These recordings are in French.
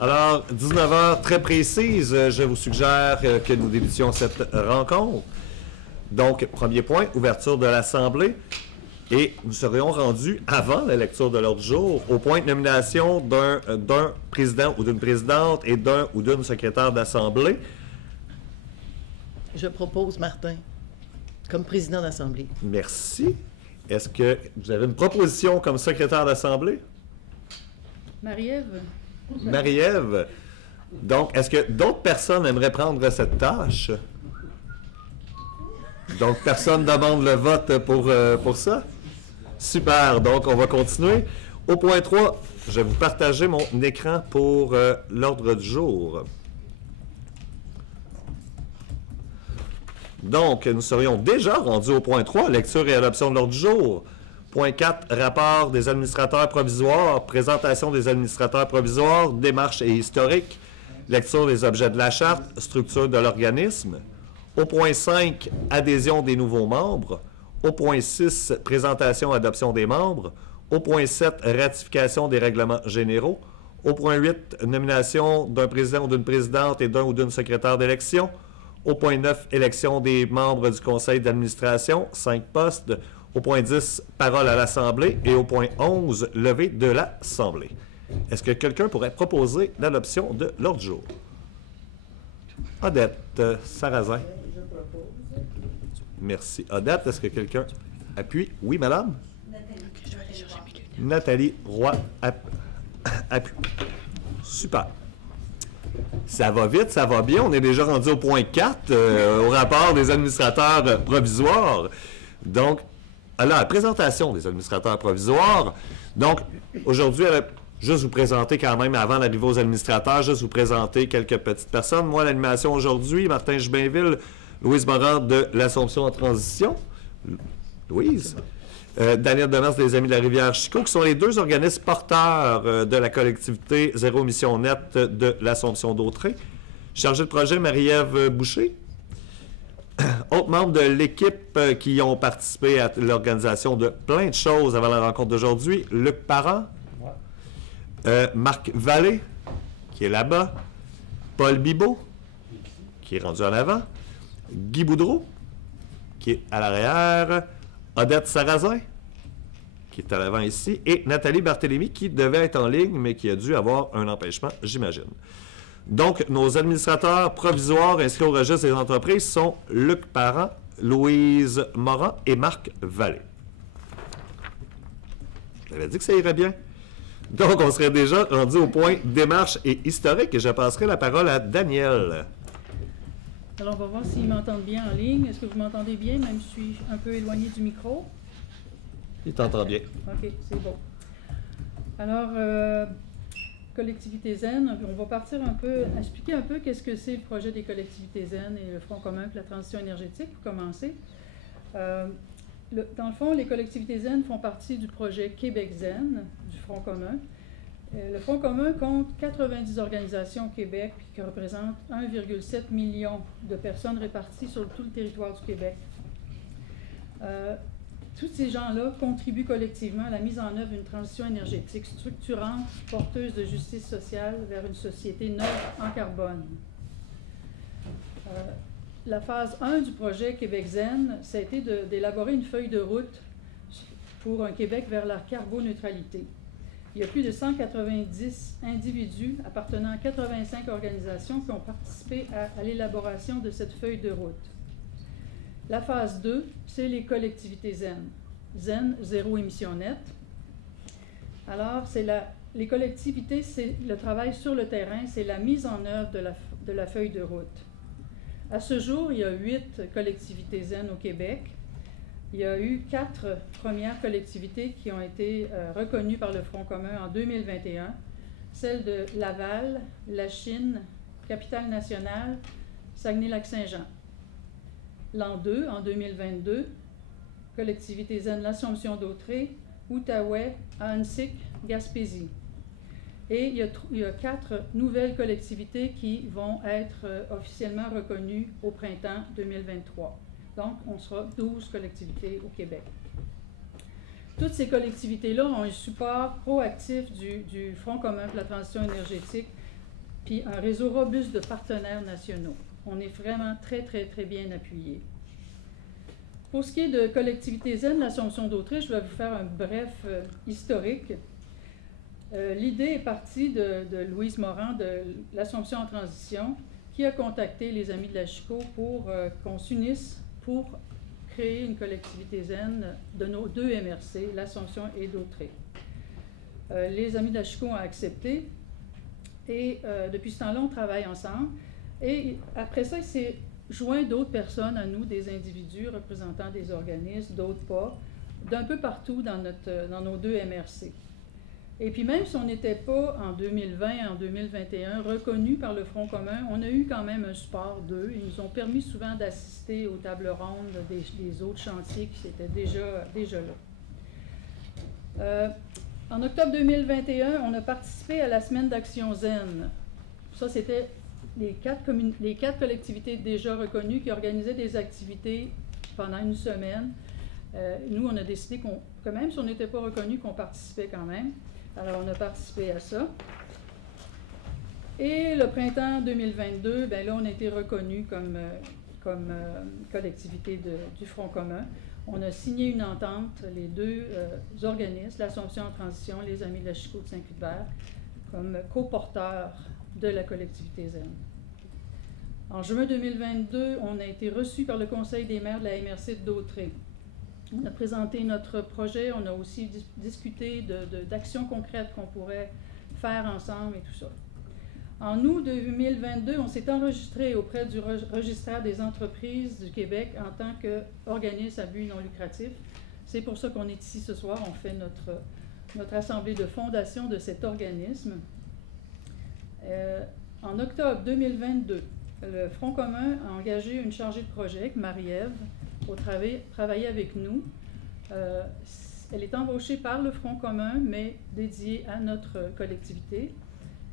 Alors, 19 heures très précise, je vous suggère que nous débutions cette rencontre. Donc, premier point, ouverture de l'Assemblée. Et nous serions rendus, avant la lecture de l'ordre du jour, au point de nomination d'un président ou d'une présidente et d'un ou d'une secrétaire d'Assemblée. Je propose Martin comme président d'Assemblée. Merci. Est-ce que vous avez une proposition comme secrétaire d'Assemblée? Marie-Ève. Marie-Ève. Donc, est-ce que d'autres personnes aimeraient prendre cette tâche? Donc, personne ne demande le vote pour ça? Super. Donc, on va continuer. Au point 3, je vais vous partager mon écran pour l'ordre du jour. Donc, nous serions déjà rendus au point 3, lecture et adoption de l'ordre du jour. Point 4, rapport des administrateurs provisoires, présentation des administrateurs provisoires, démarche et historique, lecture des objets de la charte, structure de l'organisme. Au point 5, adhésion des nouveaux membres. Au point 6, présentation et adoption des membres. Au point 7, ratification des règlements généraux. Au point 8, nomination d'un président ou d'une présidente et d'un ou d'une secrétaire d'élection. Au point 9, élection des membres du conseil d'administration, 5 postes. Au point 10, parole à l'Assemblée. Et au point 11, levée de l'Assemblée. Est-ce que quelqu'un pourrait proposer l'adoption de l'ordre du jour? Odette Sarrazin. Merci. Odette, est-ce que quelqu'un appuie? Oui, madame? Nathalie Roy appuie. Super. Ça va vite, ça va bien. On est déjà rendu au point 4, au rapport des administrateurs provisoires. Donc, alors, la présentation des administrateurs provisoires. Donc, aujourd'hui, juste vous présenter quand même, avant d'arriver aux administrateurs, juste vous présenter quelques petites personnes. Moi, l'animation aujourd'hui, Martin Jubinville, Louise Morin de l'Assomption en transition. Louise. Daniel Demers des Amis de la Rivière-Chico, qui sont les deux organismes porteurs de la collectivité Zéro Émission Nette de l'Assomption d'Autrey. Chargé de projet, Marie-Ève Boucher. Autres membres de l'équipe qui ont participé à l'organisation de plein de choses avant la rencontre d'aujourd'hui, Luc Parent, Marc Vallée, qui est là-bas, Paul Bibeau, qui est rendu en avant, Guy Boudreau, qui est à l'arrière, Odette Sarrazin, qui est à l'avant ici, et Nathalie Barthélémy, qui devait être en ligne, mais qui a dû avoir un empêchement, j'imagine. Donc, nos administrateurs provisoires inscrits au registre des entreprises sont Luc Parent, Louise Morin et Marc Vallée. Je l'avais dit que ça irait bien. Donc, on serait déjà rendu au point démarche et historique, et je passerai la parole à Daniel. Alors, on va voir s'ils m'entendent bien en ligne. Est-ce que vous m'entendez bien, même si je suis un peu éloigné du micro? Il t'entend bien. OK, c'est bon. Alors, collectivité zen, on va partir un peu, expliquer un peu qu'est-ce que c'est le projet des collectivités zen et le Front commun pour la transition énergétique, pour commencer. Dans le fond, les collectivités zen font partie du projet Québec zen, du Front commun. Le Front commun compte 90 organisations au Québec qui représentent 1,7 million de personnes réparties sur tout le territoire du Québec. Tous ces gens-là contribuent collectivement à la mise en œuvre d'une transition énergétique structurante, porteuse de justice sociale vers une société neutre en carbone. La phase 1 du projet Québec zen, ça a été d'élaborer une feuille de route pour un Québec vers la carboneutralité. Il y a plus de 190 individus appartenant à 85 organisations qui ont participé à l'élaboration de cette feuille de route. La phase 2, c'est les collectivités zen. Zen, zéro émission nette. Alors, les collectivités, c'est le travail sur le terrain, c'est la mise en œuvre de la feuille de route. À ce jour, il y a 8 collectivités zen au Québec. Il y a eu 4 premières collectivités qui ont été reconnues par le Front commun en 2021, celles de Laval, Lachine, Capitale-Nationale, Saguenay-Lac-Saint-Jean. L'an 2, en 2022, collectivité zen l'Assomption d'Autrey, Outaouais, Ahuntsic, Gaspésie. Et il y a 4 nouvelles collectivités qui vont être officiellement reconnues au printemps 2023. Donc, on sera 12 collectivités au Québec. Toutes ces collectivités-là ont un support proactif du Front commun pour la transition énergétique puis un réseau robuste de partenaires nationaux. On est vraiment très, très, très bien appuyés. Pour ce qui est de Collectivité Zen, l'Assomption d'Autriche, je vais vous faire un bref historique. L'idée est partie de Louise Morin de l'Assomption en transition, qui a contacté les Amis de la Chicot pour qu'on s'unisse pour créer une collectivité zen de nos deux MRC, l'Assomption et d'Autré. Les Amis de la Chicot ont accepté et depuis ce temps-là, on travaille ensemble. Et après ça, il s'est joint d'autres personnes à nous, des individus représentant des organismes, d'autres pas, d'un peu partout dans nos deux MRC. Et puis même si on n'était pas en 2020, en 2021 reconnus par le Front commun, on a eu quand même un support d'eux. Ils nous ont permis souvent d'assister aux tables rondes des autres chantiers qui étaient déjà là. En octobre 2021, on a participé à la Semaine d'Action Zen. Ça, c'était les quatre collectivités déjà reconnues qui organisaient des activités pendant une semaine. Nous, on a décidé que même si on n'était pas reconnus, qu'on participait quand même. Alors, on a participé à ça. Et le printemps 2022, bien là, on a été reconnus comme collectivité du Front commun. On a signé une entente, les deux organismes, l'Assomption en transition, les Amis de la Chicot de Saint-Cuthbert, comme coporteurs de la collectivité zen. En juin 2022, on a été reçus par le Conseil des maires de la MRC d'Autré. On a présenté notre projet, on a aussi discuté d'actions concrètes qu'on pourrait faire ensemble et tout ça. En août 2022, on s'est enregistré auprès du registraire des entreprises du Québec en tant qu'organisme à but non lucratif. C'est pour ça qu'on est ici ce soir. On fait notre assemblée de fondation de cet organisme. En octobre 2022, le Front commun a engagé une chargée de projet, Marie-Ève, pour travailler avec nous. Elle est embauchée par le Front commun, mais dédiée à notre collectivité.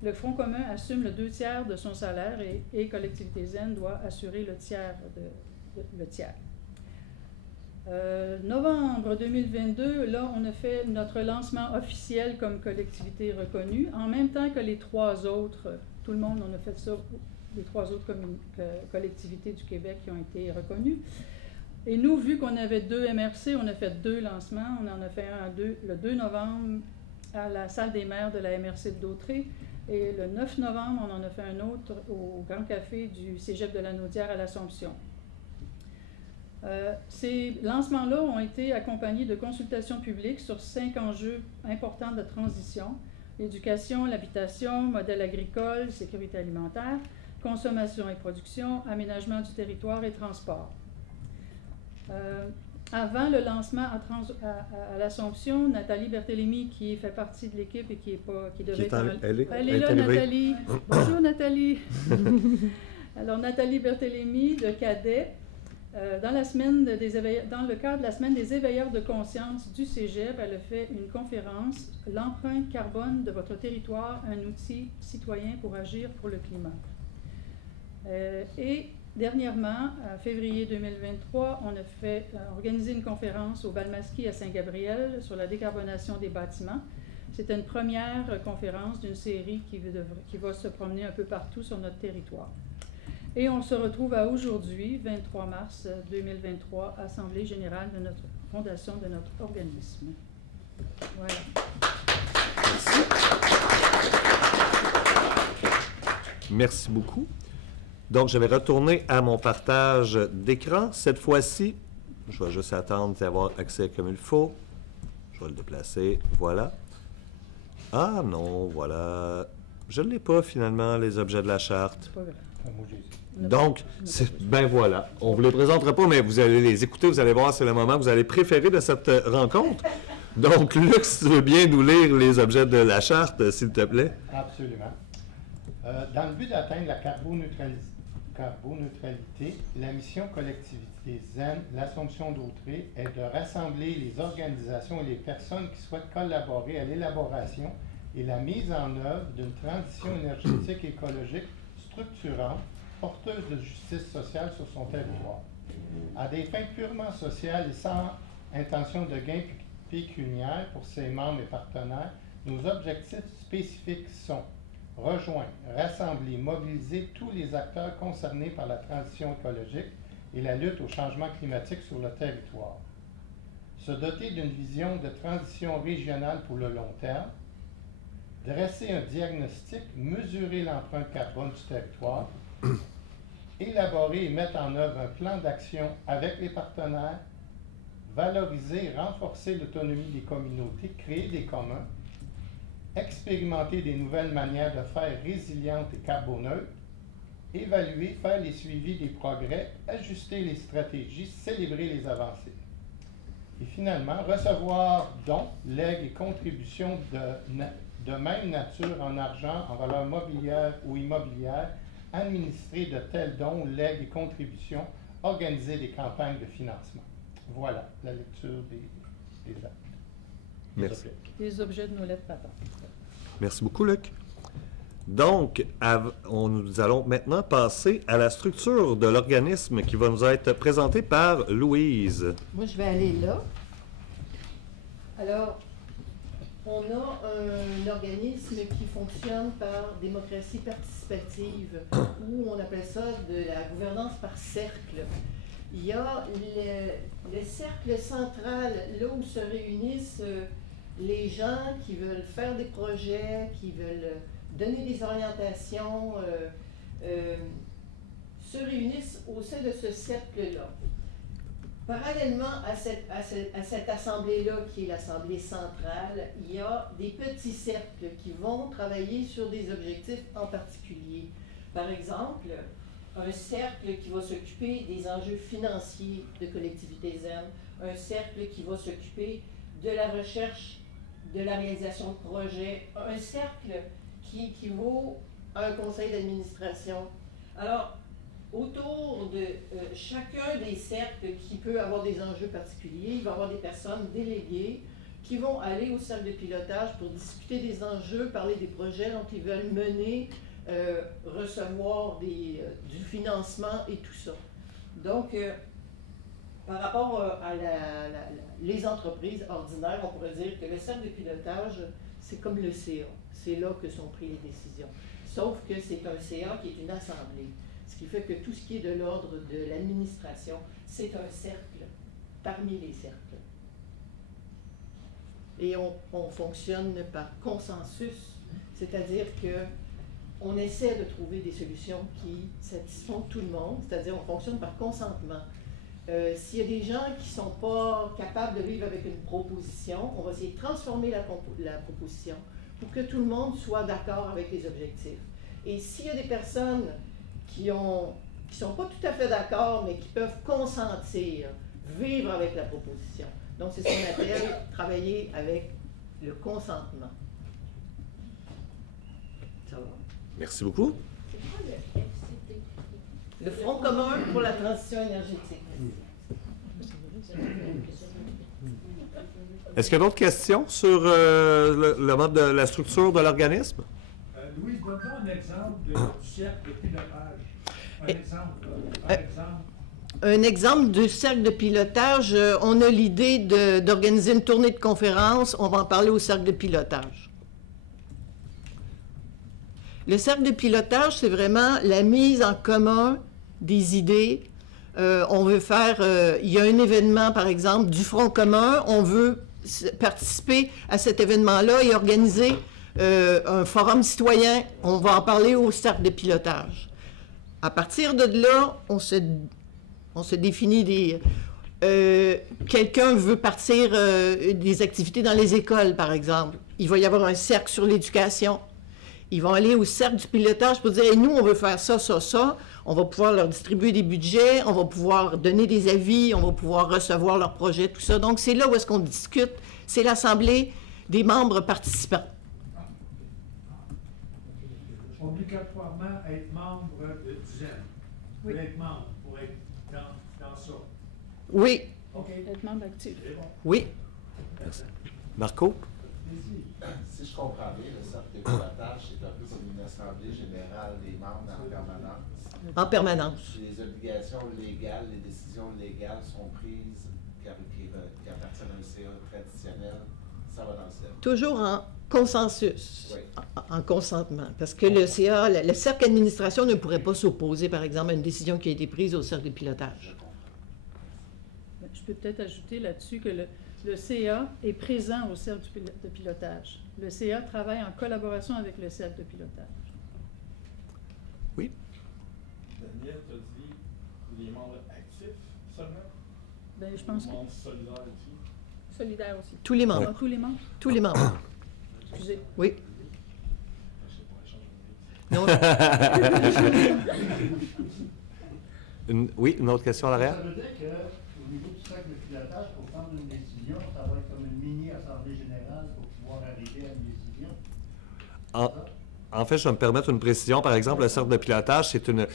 Le Front commun assume le 2/3 de son salaire et Collectivité Zen doit assurer le tiers. Novembre 2022, là, on a fait notre lancement officiel comme collectivité reconnue, en même temps que les trois autres. Tout le monde, on a fait ça, les trois autres collectivités du Québec qui ont été reconnues. Et nous, vu qu'on avait deux MRC, on a fait deux lancements. On en a fait un le 2 novembre à la salle des maires de la MRC d'Autré. Et le 9 novembre, on en a fait un autre au Grand Café du Cégep de la Naudière à l'Assomption. Ces lancements-là ont été accompagnés de consultations publiques sur 5 enjeux importants de transition: l'éducation, l'habitation, modèle agricole, sécurité alimentaire, consommation et production, aménagement du territoire et transport. Avant le lancement à l'Assomption, Nathalie Berthélémy, qui fait partie de l'équipe et qui devait être... Elle est là, Nathalie. Bonjour, Nathalie. Alors, Nathalie Berthélémy, de Cadet, dans le cadre de la semaine des éveilleurs de conscience du Cégep, elle a fait une conférence « L'empreinte carbone de votre territoire, un outil citoyen pour agir pour le climat ». Et dernièrement, en février 2023, on a organisé une conférence au Balmasquis à Saint-Gabriel sur la décarbonation des bâtiments. C'était une première conférence d'une série qui va se promener un peu partout sur notre territoire. Et on se retrouve à aujourd'hui, 23 mars 2023, Assemblée générale de notre fondation, de notre organisme. Voilà. Merci. Merci beaucoup. Donc, je vais retourner à mon partage d'écran. Cette fois-ci, je vais juste attendre d'avoir accès comme il faut. Je vais le déplacer. Voilà. Ah non, voilà. Je ne l'ai pas finalement, les objets de la charte. Pas grave. Donc, ben voilà. On ne vous les présentera pas, mais vous allez les écouter, vous allez voir, c'est le moment que vous allez préférer de cette rencontre. Donc, Luc, si tu veux bien nous lire les objets de la charte, s'il te plaît. Absolument. Dans le but d'atteindre la carboneutralité, la mission Collectivité Zen, l'Assomption d'Autré, est de rassembler les organisations et les personnes qui souhaitent collaborer à l'élaboration et la mise en œuvre d'une transition énergétique et écologique structurante, porteuse de justice sociale sur son territoire. À des fins purement sociales et sans intention de gain pécuniaire pour ses membres et partenaires, nos objectifs spécifiques sont rejoindre, rassembler, mobiliser tous les acteurs concernés par la transition écologique et la lutte au changement climatique sur le territoire. Se doter d'une vision de transition régionale pour le long terme, dresser un diagnostic, mesurer l'empreinte carbone du territoire, élaborer et mettre en œuvre un plan d'action avec les partenaires, valoriser et renforcer l'autonomie des communautés, créer des communs, expérimenter des nouvelles manières de faire résilientes et carboneutres, évaluer, faire les suivis des progrès, ajuster les stratégies, célébrer les avancées. Et finalement, recevoir dons, legs et contributions de même nature en argent, en valeur mobilière ou immobilière, administrer de tels dons, legs et contributions, organiser des campagnes de financement. Voilà la lecture des actes. Merci. Des objets de nos lettres patentes. Merci beaucoup, Luc. Donc, nous allons maintenant passer à la structure de l'organisme qui va nous être présentée par Louise. Moi, je vais aller là. Alors, on a un organisme qui fonctionne par démocratie participative, ou on appelle ça de la gouvernance par cercle. Il y a le cercle central, là où se réunissent les gens qui veulent faire des projets, qui veulent donner des orientations, se réunissent au sein de ce cercle-là. Parallèlement à cette assemblée-là, qui est l'assemblée centrale, il y a des petits cercles qui vont travailler sur des objectifs en particulier. Par exemple, un cercle qui va s'occuper des enjeux financiers de collectivités zen, un cercle qui va s'occuper de la recherche, de la réalisation de projets, un cercle qui équivaut à un conseil d'administration. Alors, autour de chacun des cercles qui peut avoir des enjeux particuliers, il va y avoir des personnes déléguées qui vont aller au cercle de pilotage pour discuter des enjeux, parler des projets dont ils veulent mener, recevoir du financement et tout ça. Donc, par rapport à les entreprises ordinaires, on pourrait dire que le cercle de pilotage, c'est comme le CA. C'est là que sont prises les décisions. Sauf que c'est un CA qui est une assemblée. Ce qui fait que tout ce qui est de l'ordre de l'administration, c'est un cercle parmi les cercles. Et on fonctionne par consensus, c'est-à-dire qu'on essaie de trouver des solutions qui satisfont tout le monde, c'est-à-dire on fonctionne par consentement. S'il y a des gens qui ne sont pas capables de vivre avec une proposition, on va essayer de transformer la proposition pour que tout le monde soit d'accord avec les objectifs. Et s'il y a des personnes qui sont pas tout à fait d'accord, mais qui peuvent consentir, vivre avec la proposition. Donc, c'est ce qu'on appelle travailler avec le consentement. Ça va? Merci beaucoup. C'est quoi le FCT? Le Front commun pour la transition énergétique. Est-ce qu'il y a d'autres questions sur le mode de la structure de l'organisme? Louise, donne-nous un exemple du cercle de pilotage. Un exemple. Un exemple du cercle de pilotage, on a l'idée d'organiser une tournée de conférences. On va en parler au cercle de pilotage. Le cercle de pilotage, c'est vraiment la mise en commun des idées. On veut faire, il y a un événement, par exemple, du Front commun. On veut participer à cet événement-là et organiser un forum citoyen. On va en parler au cercle de pilotage. À partir de là, on se définit des... quelqu'un veut partir des activités dans les écoles, par exemple. Il va y avoir un cercle sur l'éducation. Ils vont aller au cercle du pilotage pour dire hey, « nous, on veut faire ça, ça, ça ». On va pouvoir leur distribuer des budgets, on va pouvoir donner des avis, on va pouvoir recevoir leurs projets, tout ça. Donc, c'est là où est-ce qu'on discute. C'est l'assemblée des membres participants. Obligatoirement être membre du ZEN. Oui. Pour être membre, pour être dans ça. Oui, OK. Être membre actif. C'est bon. oui. Merci. Marco? Si je comprends bien, le cercle de pilotage, c'est un peu comme une assemblée générale des membres en permanence. En permanence. Les obligations légales, les décisions légales sont prises qui appartiennent à un CA traditionnel, ça va dans le cercle. Toujours consensus, Oui. en consentement. Parce que le CA, le cercle d'administration ne pourrait pas s'opposer, par exemple, à une décision qui a été prise au cercle de pilotage. Je peux peut-être ajouter là-dessus que le CA est présent au cercle de pilotage. Le CA travaille en collaboration avec le cercle de pilotage. Oui. Daniel, tu as dit les membres actifs seulement? Ben, je pense Les que membres solidaires aussi? Solidaire aussi. Tous les membres. Ah, tous les membres. Tous les membres. Excusez. Oui. Je sais pas, échanger Non, Oui, une autre question à l'arrière? Ça veut dire qu'au niveau du cercle de pilotage, pour prendre une décision, ça va être comme une mini-assemblée générale pour pouvoir arriver à une décision? En fait, je vais me permettre une précision. Par exemple, le cercle de pilotage, c'est une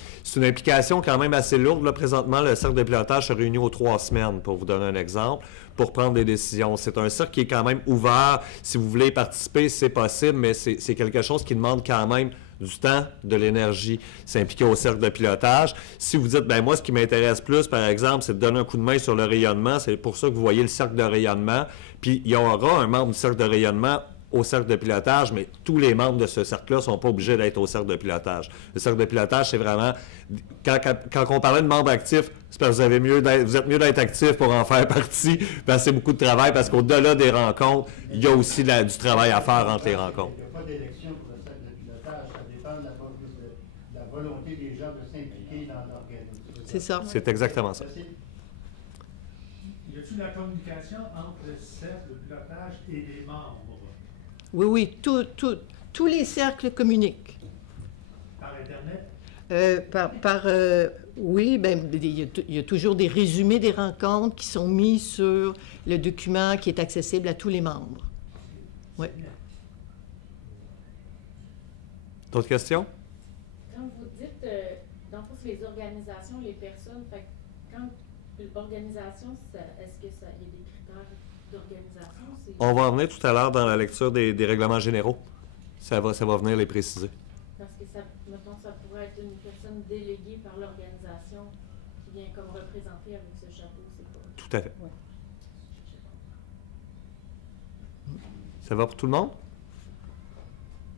implication quand même assez lourde. Là, présentement, le cercle de pilotage se réunit aux 3 semaines, pour vous donner un exemple, pour prendre des décisions. C'est un cercle qui est quand même ouvert. Si vous voulez y participer, c'est possible, mais c'est quelque chose qui demande quand même du temps, de l'énergie, s'impliquer au cercle de pilotage. Si vous dites, ben moi, ce qui m'intéresse plus, par exemple, c'est de donner un coup de main sur le rayonnement, c'est pour ça que vous voyez le cercle de rayonnement. Puis, il y aura un membre du cercle de rayonnement au cercle de pilotage, mais tous les membres de ce cercle-là ne sont pas obligés d'être au cercle de pilotage. Le cercle de pilotage, c'est vraiment... Quand on parlait de membres actifs, c'est parce que vous êtes mieux d'être actif pour en faire partie, parce que c'est beaucoup de travail, parce qu'au-delà des rencontres, il y a aussi du travail à faire entre les rencontres. Il n'y a pas d'élection pour le cercle de pilotage, ça dépend de la volonté des gens de s'impliquer dans l'organisation. c'est ça. C'est exactement ça. Merci. Y a-t-il la communication entre le cercle de pilotage et les membres? Oui, oui, tous les cercles communiquent. Par Internet? Oui, ben, il y a toujours des résumés des rencontres qui sont mis sur le document qui est accessible à tous les membres. Oui. D'autres questions? Quand vous dites, dans le fond, c'est les organisations, les personnes, fait que quand l'organisation, est-ce qu'il y a des critères d'organisation? On va en venir tout à l'heure dans la lecture des règlements généraux. Ça va venir les préciser. Parce que ça, mettons, ça pourrait être une personne déléguée par l'organisation qui vient comme représenter avec ce chapeau, c'est pas... Tout à fait. Ouais. Ça va pour tout le monde?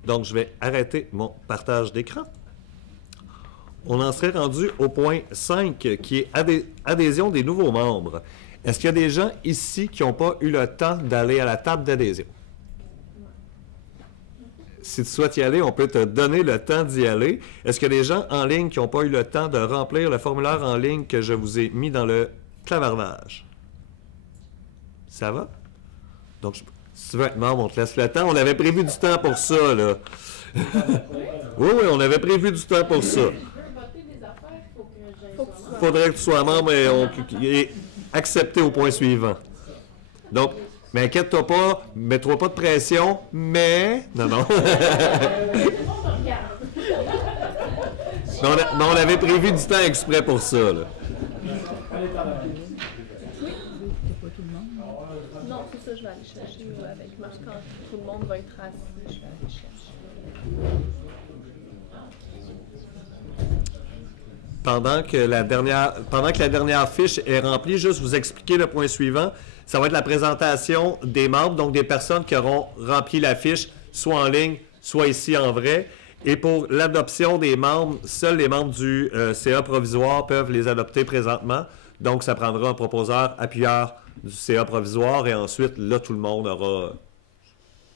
Donc, je vais arrêter mon partage d'écran. On en serait rendu au point 5, qui est adhésion des nouveaux membres. Est-ce qu'il y a des gens ici qui n'ont pas eu le temps d'aller à la table d'adhésion? Si tu souhaites y aller, on peut te donner le temps d'y aller. Est-ce qu'il y a des gens en ligne qui n'ont pas eu le temps de remplir le formulaire en ligne que je vous ai mis dans le clavardage? Ça va? Donc, si tu veux être membre, on te laisse le temps. On avait prévu du temps pour ça, là. Oui, on avait prévu du temps pour ça. Je veux voter des affaires, il faut que j'aille Faut que tu sur- Il faudrait que tu sois membre et accepté au point suivant. Donc, mais inquiète-toi pas, mets-toi pas de pression, mais... Non. Tout le monde me regarde. Mais on avait prévu du temps exprès pour ça, là. C'est pas tout le monde. Non, c'est ça, je vais aller chercher avec Marc quand tout le monde va être assis. Je vais aller chercher. Pendant que la dernière fiche est remplie, juste vous expliquer le point suivant. Ça va être la présentation des membres, donc des personnes qui auront rempli la fiche, soit en ligne, soit ici en vrai. Et pour l'adoption des membres, seuls les membres du CA provisoire peuvent les adopter présentement. Donc, ça prendra un proposeur appuyeur du CA provisoire et ensuite, là, tout le monde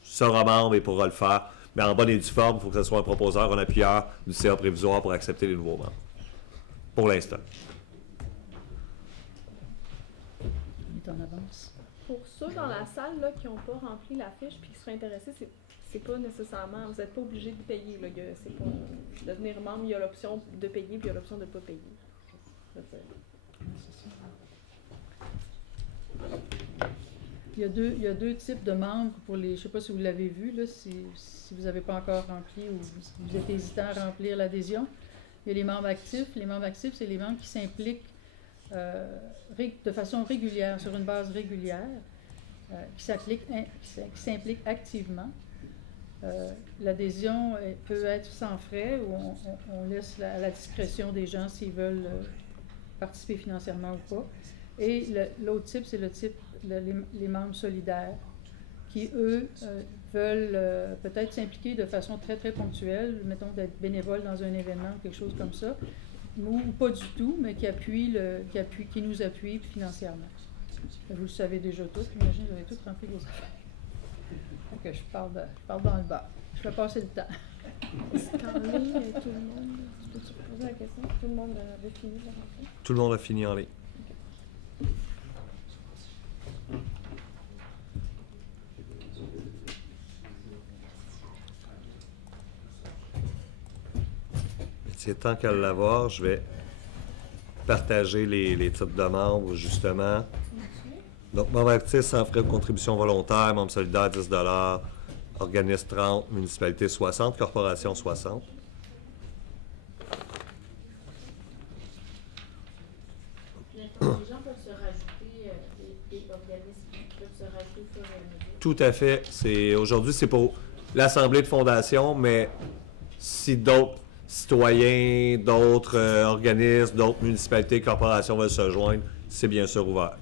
sera membre et pourra le faire. Mais en bonne et due forme, il faut que ce soit un proposeur, un appuyeur du CA provisoire pour accepter les nouveaux membres. Pour l'instant. Il est en avance. Pour ceux dans la salle là, qui n'ont pas rempli la fiche et qui seraient intéressés, c'est pas nécessairement, vous n'êtes pas obligé de payer. Là, c'est pas devenir membre, il y a l'option de payer puis il y a l'option de ne pas payer. Je veux dire. Il y a deux types de membres pour les. Je ne sais pas si vous l'avez vu, là, si vous n'avez pas encore rempli ou si vous êtes hésitant à remplir l'adhésion. Il y a les membres actifs. Les membres actifs, c'est les membres qui s'impliquent de façon régulière, sur une base régulière, qui s'impliquent activement. L'adhésion peut être sans frais ou on laisse à la discrétion des gens s'ils veulent participer financièrement ou pas. Et l'autre type, c'est le type les membres solidaires qui, eux, veulent peut-être s'impliquer de façon très, très ponctuelle, mettons d'être bénévole dans un événement ou quelque chose comme ça, ou pas du tout, mais qui nous appuient financièrement. Vous le savez déjà tous, j'imagine que vous avez tous rempli vos affaires. Donc, je parle dans le bas. Je vais passer le temps. Est-ce qu'en ligne, tout le monde... Tu peux-tu poser la question? Tout le monde avait fini de rentrer? Tout le monde a fini en ligne. Tant qu'à l'avoir, je vais partager les titres de membres, justement. Donc, membre actif sans frais de contribution volontaire, membre solidaire 10 $, organisme 30, municipalité 60, corporation 60. Les gens peuvent se rajouter, les organismes peuvent se rajouter au fur et à mesure. Tout à fait. Aujourd'hui, c'est pour l'Assemblée de fondation, mais si d'autres citoyens, d'autres organismes, d'autres municipalités, corporations veulent se joindre, c'est bien sûr ouvert.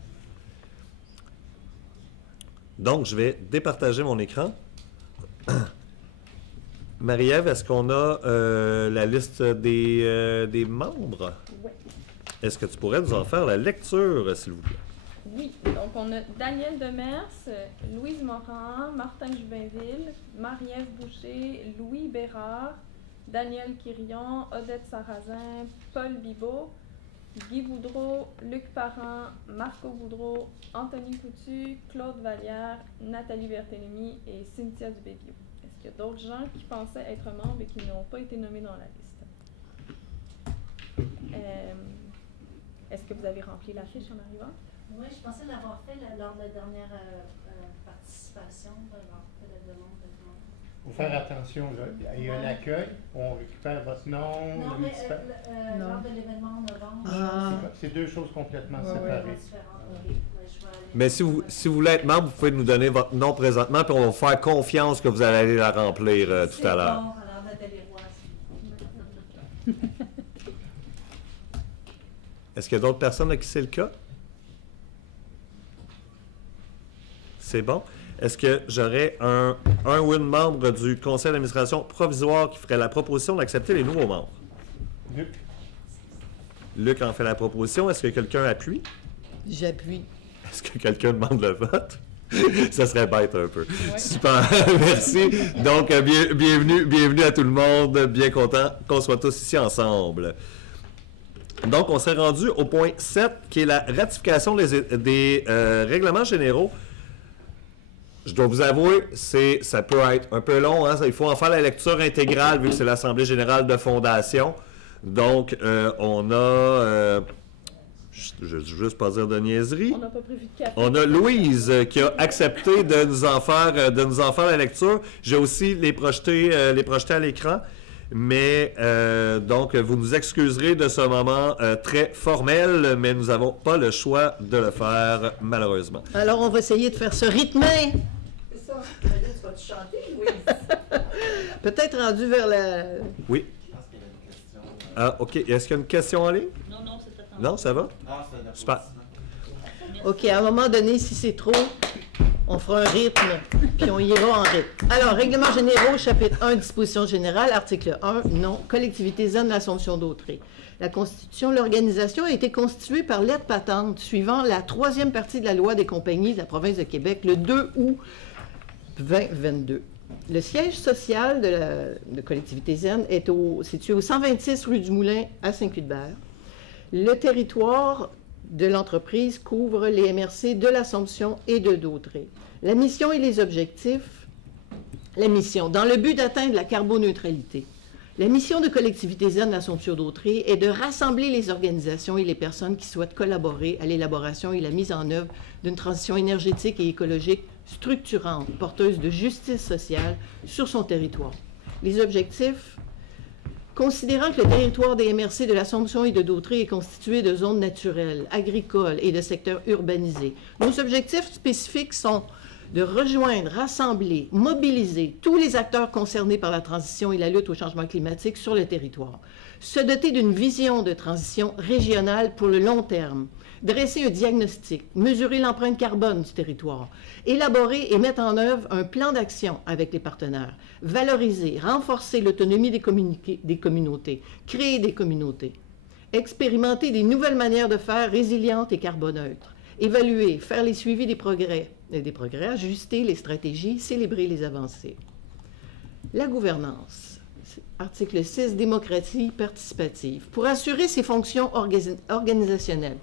Donc, je vais départager mon écran. Marie-Ève, est-ce qu'on a la liste des membres? Oui. Est-ce que tu pourrais nous en faire la lecture, s'il vous plaît? Oui, donc on a Daniel Demers, Louise Morin, Martin Jubainville, Marie-Ève Boucher, Louis Bérard, Daniel Quirion, Odette Sarrazin, Paul Bibeau, Guy Boudreau, Luc Parent, Marco Boudreau, Anthony Coutu, Claude Vallière, Nathalie Berthelemy et Cynthia Dubévio. Est-ce qu'il y a d'autres gens qui pensaient être membres et qui n'ont pas été nommés dans la liste? Est-ce que vous avez rempli la fiche en arrivant? Oui, je pensais l'avoir fait lors de la dernière participation, d'avoir fait la demande de demande. Il faut faire attention, là. Il y a l'accueil, on récupère votre nom. Non, mais lors de l'événement en novembre. Ah. C'est deux choses complètement séparées. Mais si vous voulez être membre, vous pouvez nous donner votre nom présentement, puis on va vous faire confiance que vous allez aller la remplir tout à l'heure. Bon, alors Nathalie Roy. Est-ce qu'il y a d'autres personnes à qui c'est le cas? C'est bon. Est-ce que j'aurais un ou une membre du conseil d'administration provisoire qui ferait la proposition d'accepter les nouveaux membres? Luc. Luc en fait la proposition. Est-ce que quelqu'un appuie? J'appuie. Est-ce que quelqu'un demande le vote? Ça serait bête un peu. Ouais. Super, merci. Donc, bienvenue à tout le monde. Bien content qu'on soit tous ici ensemble. Donc, on s'est rendu au point 7, qui est la ratification des règlements généraux. Je dois vous avouer, ça peut être un peu long. Hein? Il faut en faire la lecture intégrale, vu que c'est l'Assemblée générale de fondation. Donc, on a... je ne veux juste pas dire de niaiserie. On n'a pas prévu de café. On a Louise qui a accepté de nous en faire la lecture. J'ai aussi les projeter à l'écran. Mais donc, vous nous excuserez de ce moment très formel, mais nous n'avons pas le choix de le faire, malheureusement. Alors, on va essayer de faire ce rythmé. C'est ça. Tu vas-tu chanter, Louise? Peut-être rendu vers la... Oui. Je pense qu'il y avait une question. Ah, OK. Est-ce qu'il y a une question en ligne? Non, c'est attendu. Non, ça va? Ah, c'est un Super. applaudissement. OK, à un moment donné, si c'est trop, on fera un rythme, puis on ira en rythme. Alors, règlements généraux, chapitre 1, dispositions générales, article 1, non, collectivité zen, l'Assomption d'Autrey. La Constitution, l'organisation a été constituée par lettre patente suivant la troisième partie de la loi des compagnies de la province de Québec le 2 août 2022. Le siège social de collectivité zen est situé au 126 rue du Moulin à Saint-Cuthbert. Le territoire de l'entreprise couvre les MRC de l'Assomption et de Dautrey. La mission et les objectifs. La mission, dans le but d'atteindre la carboneutralité. La mission de collectivité zen l'Assomption d'Autrey est de rassembler les organisations et les personnes qui souhaitent collaborer à l'élaboration et la mise en œuvre d'une transition énergétique et écologique structurante, porteuse de justice sociale sur son territoire. Les objectifs. Considérant que le territoire des MRC de l'Assomption et de Dautrey est constitué de zones naturelles, agricoles et de secteurs urbanisés, nos objectifs spécifiques sont de rejoindre, rassembler, mobiliser tous les acteurs concernés par la transition et la lutte au changement climatique sur le territoire, se doter d'une vision de transition régionale pour le long terme, dresser un diagnostic, mesurer l'empreinte carbone du territoire, élaborer et mettre en œuvre un plan d'action avec les partenaires, valoriser, renforcer l'autonomie des communautés, créer des communautés, expérimenter des nouvelles manières de faire résilientes et carboneutres, évaluer, faire les suivis des progrès, ajuster les stratégies, célébrer les avancées. La gouvernance. Article 6, démocratie participative. Pour assurer ses fonctions organisationnelles,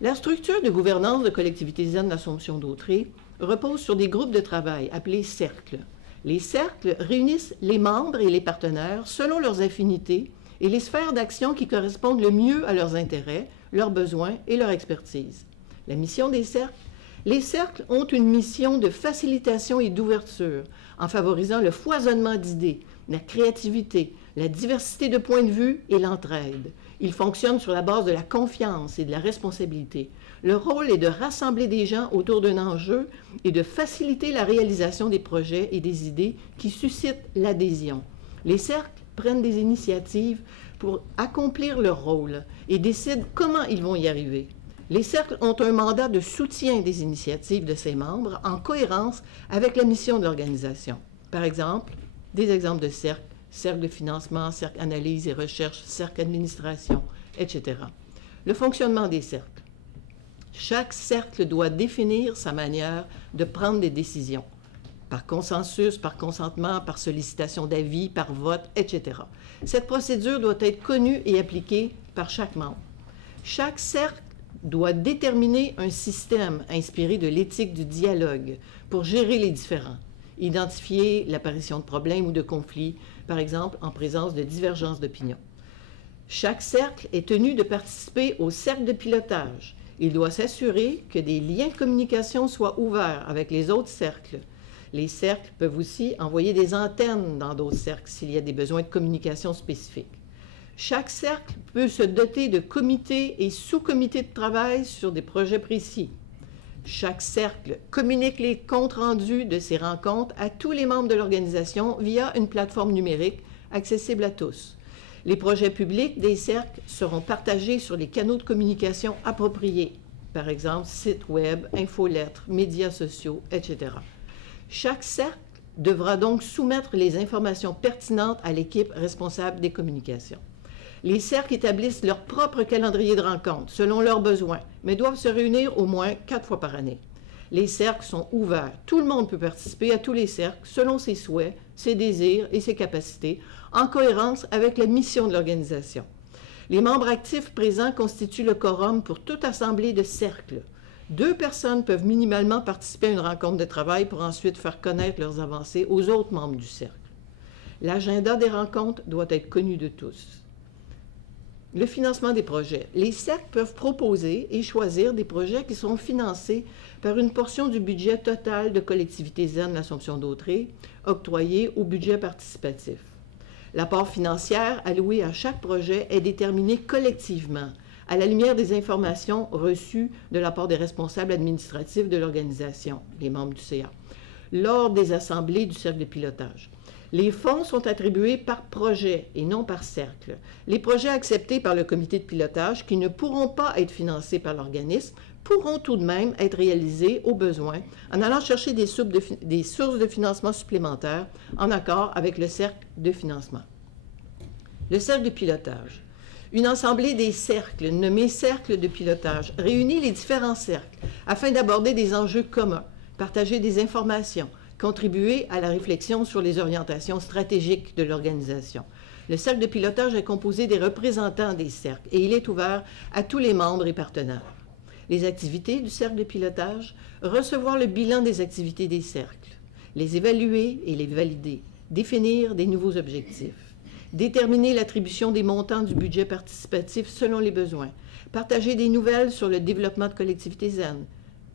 la structure de gouvernance de collectivité zen d'Assomption Dautré repose sur des groupes de travail appelés cercles. Les cercles réunissent les membres et les partenaires selon leurs affinités et les sphères d'action qui correspondent le mieux à leurs intérêts, leurs besoins et leur expertise. La mission des cercles. Les cercles ont une mission de facilitation et d'ouverture en favorisant le foisonnement d'idées, la créativité, la diversité de points de vue et l'entraide. Ils fonctionnent sur la base de la confiance et de la responsabilité. Leur rôle est de rassembler des gens autour d'un enjeu et de faciliter la réalisation des projets et des idées qui suscitent l'adhésion. Les cercles prennent des initiatives pour accomplir leur rôle et décident comment ils vont y arriver. Les cercles ont un mandat de soutien des initiatives de ses membres en cohérence avec la mission de l'organisation. Par exemple, des exemples de cercles, cercle de financement, cercle analyse et recherche, cercle administration, etc. Le fonctionnement des cercles. Chaque cercle doit définir sa manière de prendre des décisions, par consensus, par consentement, par sollicitation d'avis, par vote, etc. Cette procédure doit être connue et appliquée par chaque membre. Chaque cercle doit déterminer un système inspiré de l'éthique du dialogue pour gérer les différends, identifier l'apparition de problèmes ou de conflits, par exemple en présence de divergences d'opinion. Chaque cercle est tenu de participer au cercle de pilotage. Il doit s'assurer que des liens de communication soient ouverts avec les autres cercles. Les cercles peuvent aussi envoyer des antennes dans d'autres cercles s'il y a des besoins de communication spécifiques. Chaque cercle peut se doter de comités et sous-comités de travail sur des projets précis. Chaque cercle communique les comptes rendus de ses rencontres à tous les membres de l'organisation via une plateforme numérique accessible à tous. Les projets publics des cercles seront partagés sur les canaux de communication appropriés, par exemple sites web, infolettres, médias sociaux, etc. Chaque cercle devra donc soumettre les informations pertinentes à l'équipe responsable des communications. Les cercles établissent leur propre calendrier de rencontres selon leurs besoins, mais doivent se réunir au moins 4 fois par année. Les cercles sont ouverts. Tout le monde peut participer à tous les cercles selon ses souhaits, ses désirs et ses capacités, en cohérence avec la mission de l'organisation. Les membres actifs présents constituent le quorum pour toute assemblée de cercles. 2 personnes peuvent minimalement participer à une rencontre de travail pour ensuite faire connaître leurs avancées aux autres membres du cercle. L'agenda des rencontres doit être connu de tous. Le financement des projets. Les cercles peuvent proposer et choisir des projets qui seront financés par une portion du budget total de collectivité zen l'Assomption Dautré, octroyé au budget participatif. La part financière allouée à chaque projet est déterminée collectivement, à la lumière des informations reçues de la part des responsables administratifs de l'organisation, les membres du CA, lors des assemblées du cercle de pilotage. Les fonds sont attribués par projet et non par cercle. Les projets acceptés par le comité de pilotage qui ne pourront pas être financés par l'organisme pourront tout de même être réalisés au besoin en allant chercher des sources de financement supplémentaires en accord avec le cercle de financement. Le cercle de pilotage. Une assemblée des cercles, nommée cercle de pilotage, réunit les différents cercles afin d'aborder des enjeux communs, partager des informations, contribuer à la réflexion sur les orientations stratégiques de l'organisation. Le cercle de pilotage est composé des représentants des cercles et il est ouvert à tous les membres et partenaires. Les activités du cercle de pilotage, recevoir le bilan des activités des cercles, les évaluer et les valider, définir des nouveaux objectifs, déterminer l'attribution des montants du budget participatif selon les besoins, partager des nouvelles sur le développement de collectivités zen,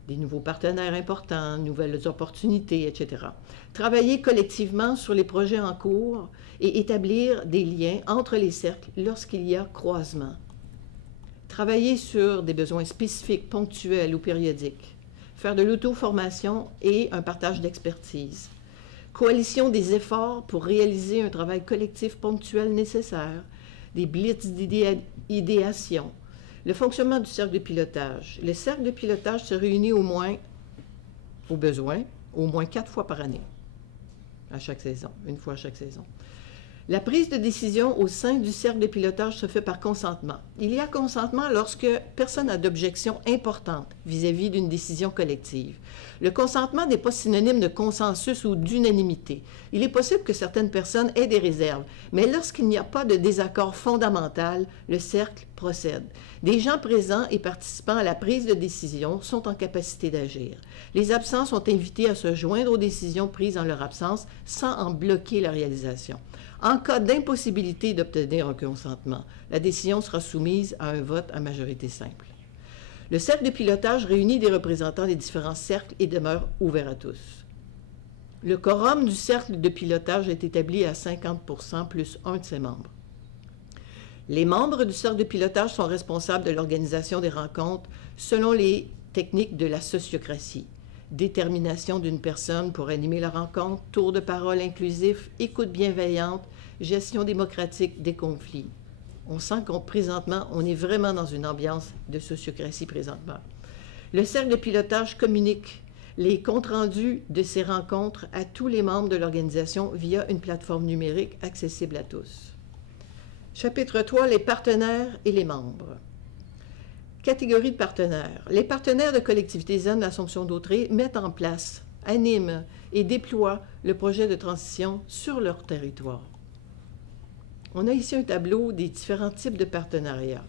des nouveaux partenaires importants, nouvelles opportunités, etc. Travailler collectivement sur les projets en cours et établir des liens entre les cercles lorsqu'il y a croisement. Travailler sur des besoins spécifiques, ponctuels ou périodiques. Faire de l'auto-formation et un partage d'expertise. Coalition des efforts pour réaliser un travail collectif ponctuel nécessaire. Des blitz d'idéation. Le fonctionnement du cercle de pilotage. Le cercle de pilotage se réunit au moins, au besoin, au moins 4 fois par année, à chaque saison, une fois à chaque saison. La prise de décision au sein du cercle de pilotage se fait par consentement. Il y a consentement lorsque personne n'a d'objection importante vis-à-vis d'une décision collective. Le consentement n'est pas synonyme de consensus ou d'unanimité. Il est possible que certaines personnes aient des réserves, mais lorsqu'il n'y a pas de désaccord fondamental, le cercle procède. Des gens présents et participants à la prise de décision sont en capacité d'agir. Les absents sont invités à se joindre aux décisions prises en leur absence sans en bloquer la réalisation. En cas d'impossibilité d'obtenir un consentement, la décision sera soumise à un vote à majorité simple. Le cercle de pilotage réunit des représentants des différents cercles et demeure ouvert à tous. Le quorum du cercle de pilotage est établi à 50% plus un de ses membres. Les membres du cercle de pilotage sont responsables de l'organisation des rencontres selon les techniques de la sociocratie. Détermination d'une personne pour animer la rencontre, tour de parole inclusif, écoute bienveillante, gestion démocratique des conflits. On sent présentement, on est vraiment dans une ambiance de sociocratie présentement. Le cercle de pilotage communique les comptes rendus de ces rencontres à tous les membres de l'organisation via une plateforme numérique accessible à tous. Chapitre 3, les partenaires et les membres. Catégorie de partenaires. Les partenaires de Collectivité Zen l'Assomption d'Autrey mettent en place, animent et déploient le projet de transition sur leur territoire. On a ici un tableau des différents types de partenariats.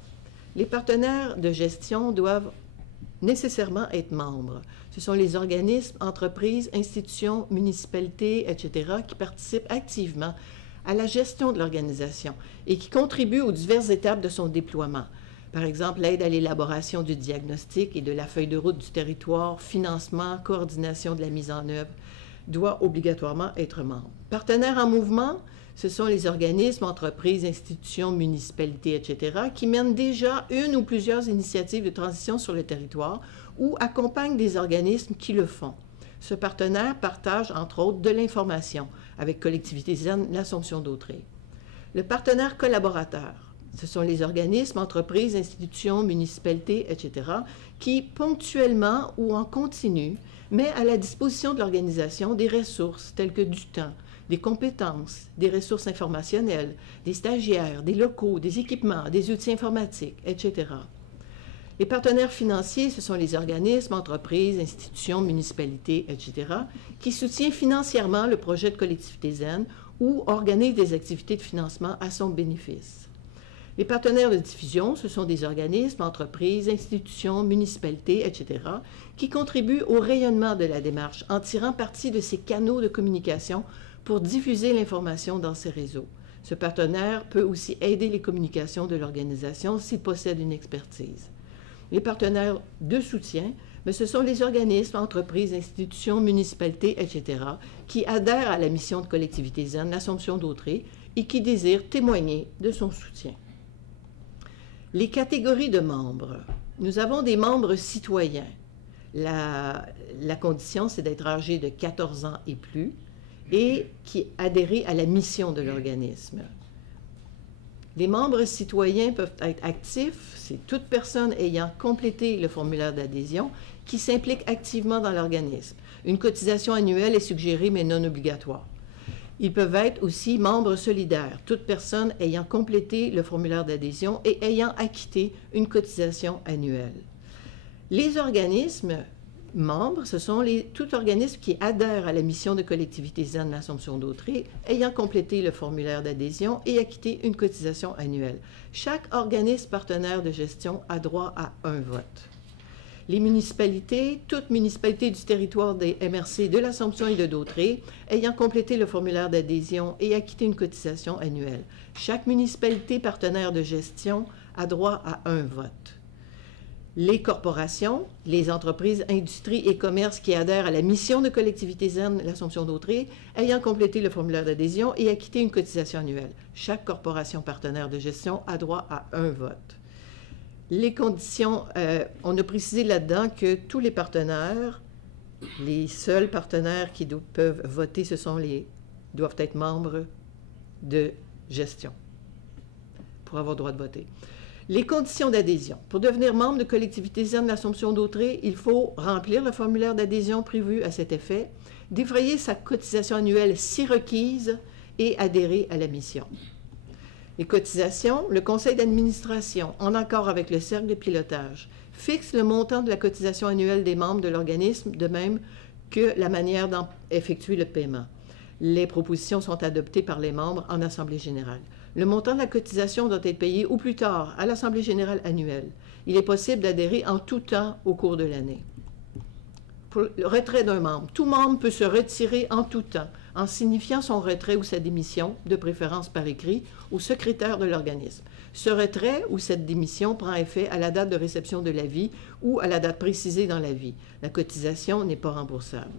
Les partenaires de gestion doivent nécessairement être membres. Ce sont les organismes, entreprises, institutions, municipalités, etc., qui participent activement à la gestion de l'organisation et qui contribuent aux diverses étapes de son déploiement. Par exemple, l'aide à l'élaboration du diagnostic et de la feuille de route du territoire, financement, coordination de la mise en œuvre, doit obligatoirement être membre. Partenaires en mouvement, ce sont les organismes, entreprises, institutions, municipalités, etc., qui mènent déjà une ou plusieurs initiatives de transition sur le territoire ou accompagnent des organismes qui le font. Ce partenaire partage, entre autres, de l'information avec Collectivité Zen l'Assomption d'Autrey. Le partenaire collaborateur. Ce sont les organismes, entreprises, institutions, municipalités, etc., qui, ponctuellement ou en continu, mettent à la disposition de l'organisation des ressources telles que du temps, des compétences, des ressources informationnelles, des stagiaires, des locaux, des équipements, des outils informatiques, etc. Les partenaires financiers, ce sont les organismes, entreprises, institutions, municipalités, etc., qui soutiennent financièrement le projet de Collectivité Zen ou organisent des activités de financement à son bénéfice. Les partenaires de diffusion, ce sont des organismes, entreprises, institutions, municipalités, etc., qui contribuent au rayonnement de la démarche en tirant parti de ces canaux de communication pour diffuser l'information dans ces réseaux. Ce partenaire peut aussi aider les communications de l'organisation s'il possède une expertise. Les partenaires de soutien, mais ce sont les organismes, entreprises, institutions, municipalités, etc., qui adhèrent à la mission de Collectivité Zen l'Assomption d'Autrey et qui désirent témoigner de son soutien. Les catégories de membres. Nous avons des membres citoyens. La condition, c'est d'être âgé de 14 ans et plus et qui adhérer à la mission de l'organisme. Les membres citoyens peuvent être actifs, c'est toute personne ayant complété le formulaire d'adhésion qui s'implique activement dans l'organisme. Une cotisation annuelle est suggérée mais non obligatoire. Ils peuvent être aussi membres solidaires, toute personne ayant complété le formulaire d'adhésion et ayant acquitté une cotisation annuelle. Les organismes membres, ce sont tout organisme qui adhère à la mission de Collectivité Zen l'Assomption d'Autrey, ayant complété le formulaire d'adhésion et acquitté une cotisation annuelle. Chaque organisme partenaire de gestion a droit à un vote. Les municipalités, toute municipalité du territoire des MRC de l'Assomption et de d'Autrey, ayant complété le formulaire d'adhésion et acquitté une cotisation annuelle. Chaque municipalité partenaire de gestion a droit à un vote. Les corporations, les entreprises, industries et commerces qui adhèrent à la mission de Collectivité Zen l'Assomption d'Autrey, ayant complété le formulaire d'adhésion et acquitté une cotisation annuelle. Chaque corporation partenaire de gestion a droit à un vote. Les conditions, on a précisé là-dedans que tous les partenaires, les seuls partenaires qui peuvent voter, doivent être membres de gestion pour avoir droit de voter. Les conditions d'adhésion. Pour devenir membre de Collectivité zen de l'Assomption d'Autrey, il faut remplir le formulaire d'adhésion prévu à cet effet, défrayer sa cotisation annuelle si requise et adhérer à la mission. Les cotisations, le conseil d'administration, en accord avec le cercle de pilotage, fixe le montant de la cotisation annuelle des membres de l'organisme, de même que la manière d'effectuer le paiement. Les propositions sont adoptées par les membres en Assemblée générale. Le montant de la cotisation doit être payé au plus tard à l'Assemblée générale annuelle. Il est possible d'adhérer en tout temps au cours de l'année. Pour le retrait d'un membre, tout membre peut se retirer en tout temps en signifiant son retrait ou sa démission, de préférence par écrit, au secrétaire de l'organisme. Ce retrait ou cette démission prend effet à la date de réception de l'avis ou à la date précisée dans l'avis. La cotisation n'est pas remboursable.